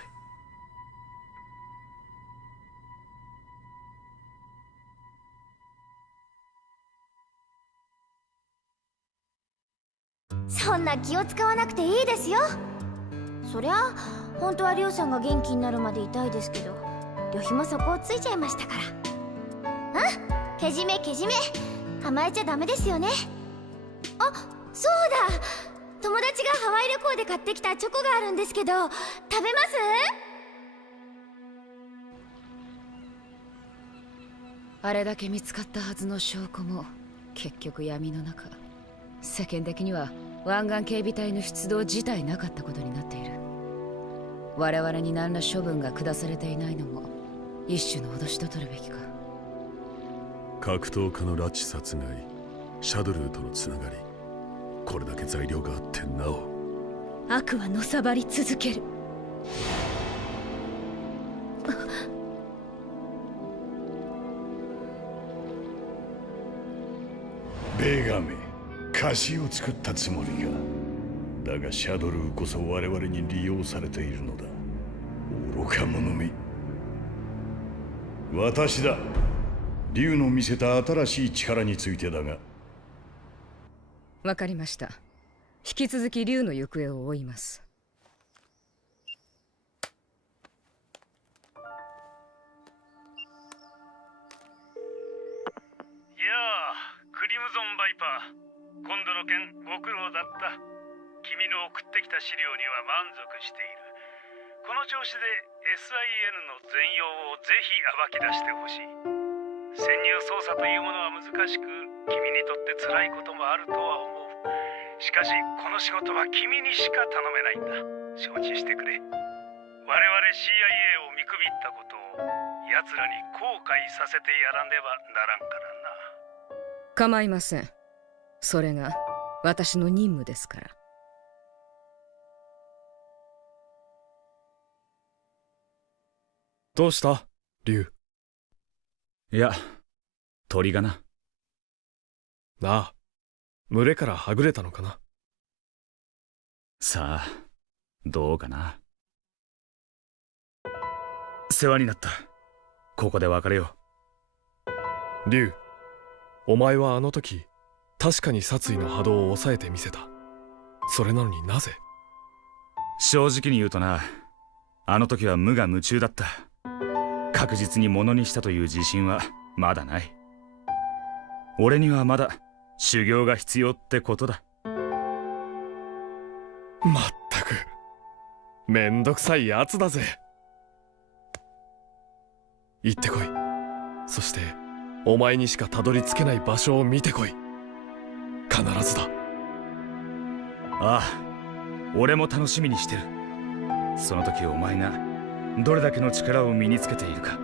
そんな気を使わなくていいですよ。そりゃ本当はリョウさんが元気になるまでいたいですけど、旅費もそこをついちゃいましたから。けじめけじめ、甘えちゃダメですよね。あ、そうだ、友達がハワイ旅行で買ってきたチョコがあるんですけど、食べます？あれだけ見つかったはずの証拠も結局闇の中。世間的には湾岸警備隊の出動自体なかったことになっている。我々に何ら処分が下されていないのも一種の脅しと取るべきか。格闘家の拉致殺害、シャドルーとのつながり、これだけ材料があってなお悪はのさばり続ける。ベガメ、菓子を作ったつもりが。だがシャドルーこそ我々に利用されているのだ。愚か者め。私だ。竜の見せた新しい力についてだが。わかりました。引き続き竜の行方を追います。やあ、クリムゾンバイパー。今度の件ご苦労だった。君の送ってきた資料には満足している。この調子で SIN の全容をぜひ暴き出してほしい。潜入捜査というものは難しく、君にとって辛いこともあるとは思う。しかしこの仕事は君にしか頼めないんだ。承知してくれ。我々 CIA を見くびったことを奴らに後悔させてやらねばならんからな。構いません。それが私の任務ですから。どうした竜？いや、鳥がな。なあ、群れからはぐれたのかな。さあ、どうかな。世話になった。ここで別れよう。竜、お前はあの時確かに殺意の波動を抑えてみせた。それなのになぜ？正直に言うとな、あの時は無我夢中だった。確実にものにしたという自信はまだない。俺にはまだ修行が必要ってことだ。まったくめんどくさいやつだぜ。行ってこい。そしてお前にしかたどり着けない場所を見てこい。必ずだ。ああ、俺も楽しみにしてる。その時お前がどれだけの力を身につけているか。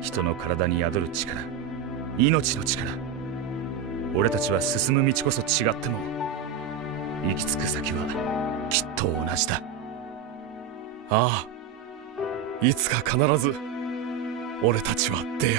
人の体に宿る力、命の力。俺たちは進む道こそ違っても行き着く先はきっと同じだ。ああ、いつか必ず俺たちは出会う。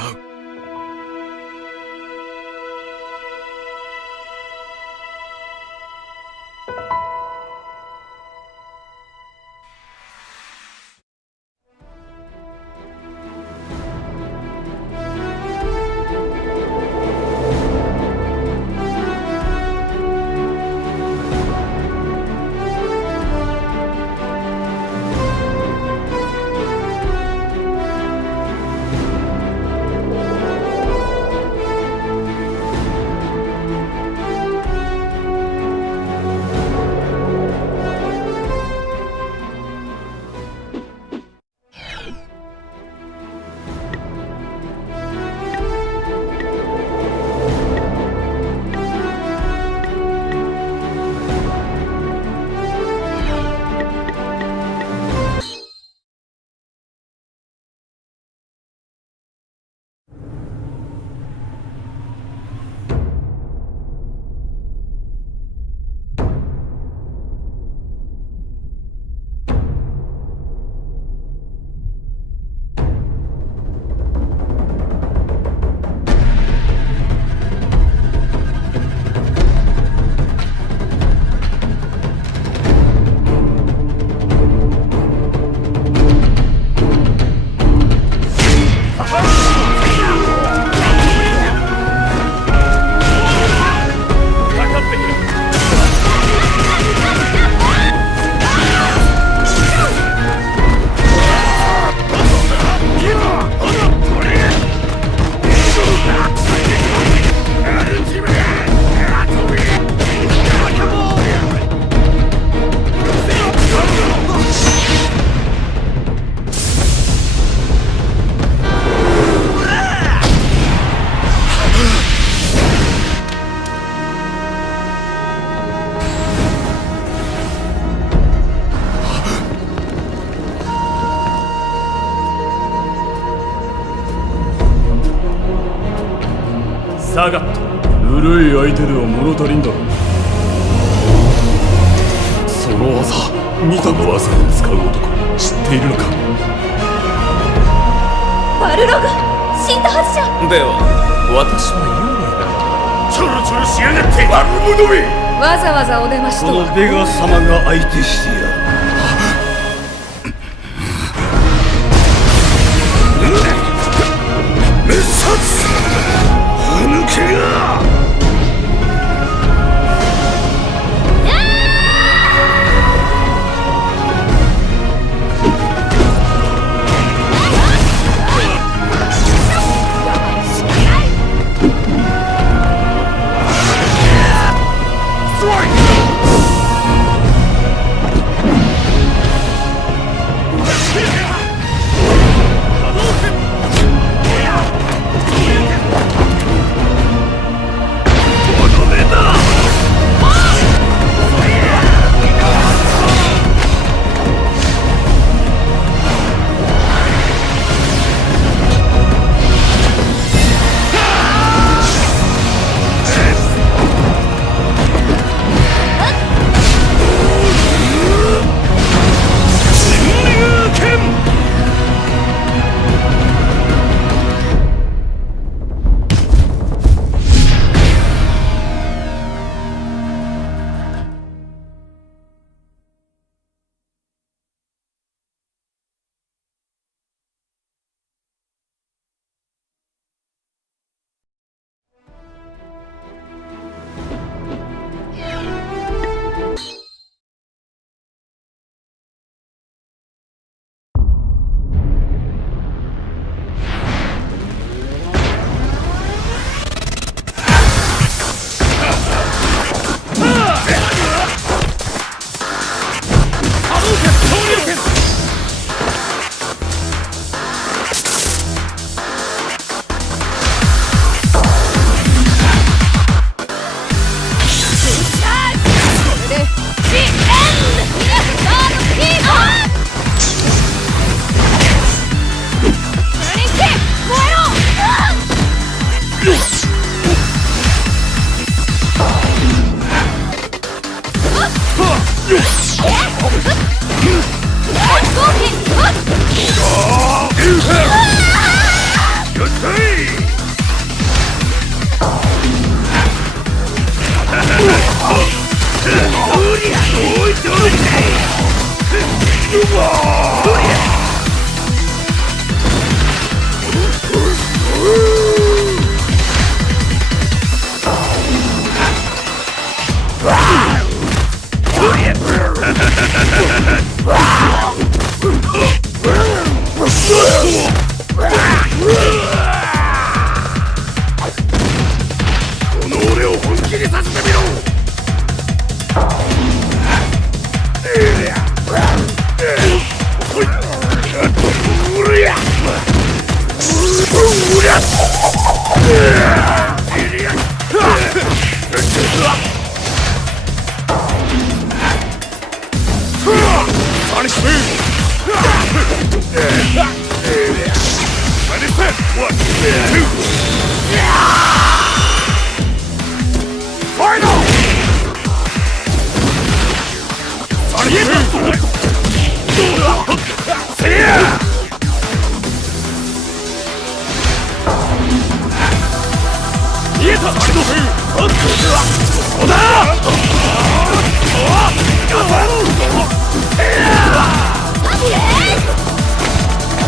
下がった。ぬるい相手では物足りんだろ。その技見たの技を使う男知っているのか。バルログ死んだはずじゃ。では私は幽霊だ。ちょろちょろしやがって悪者め。わざわざお出ましとは。このベガ様が相手してやる。滅殺歯抜けが。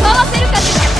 回せるかしら。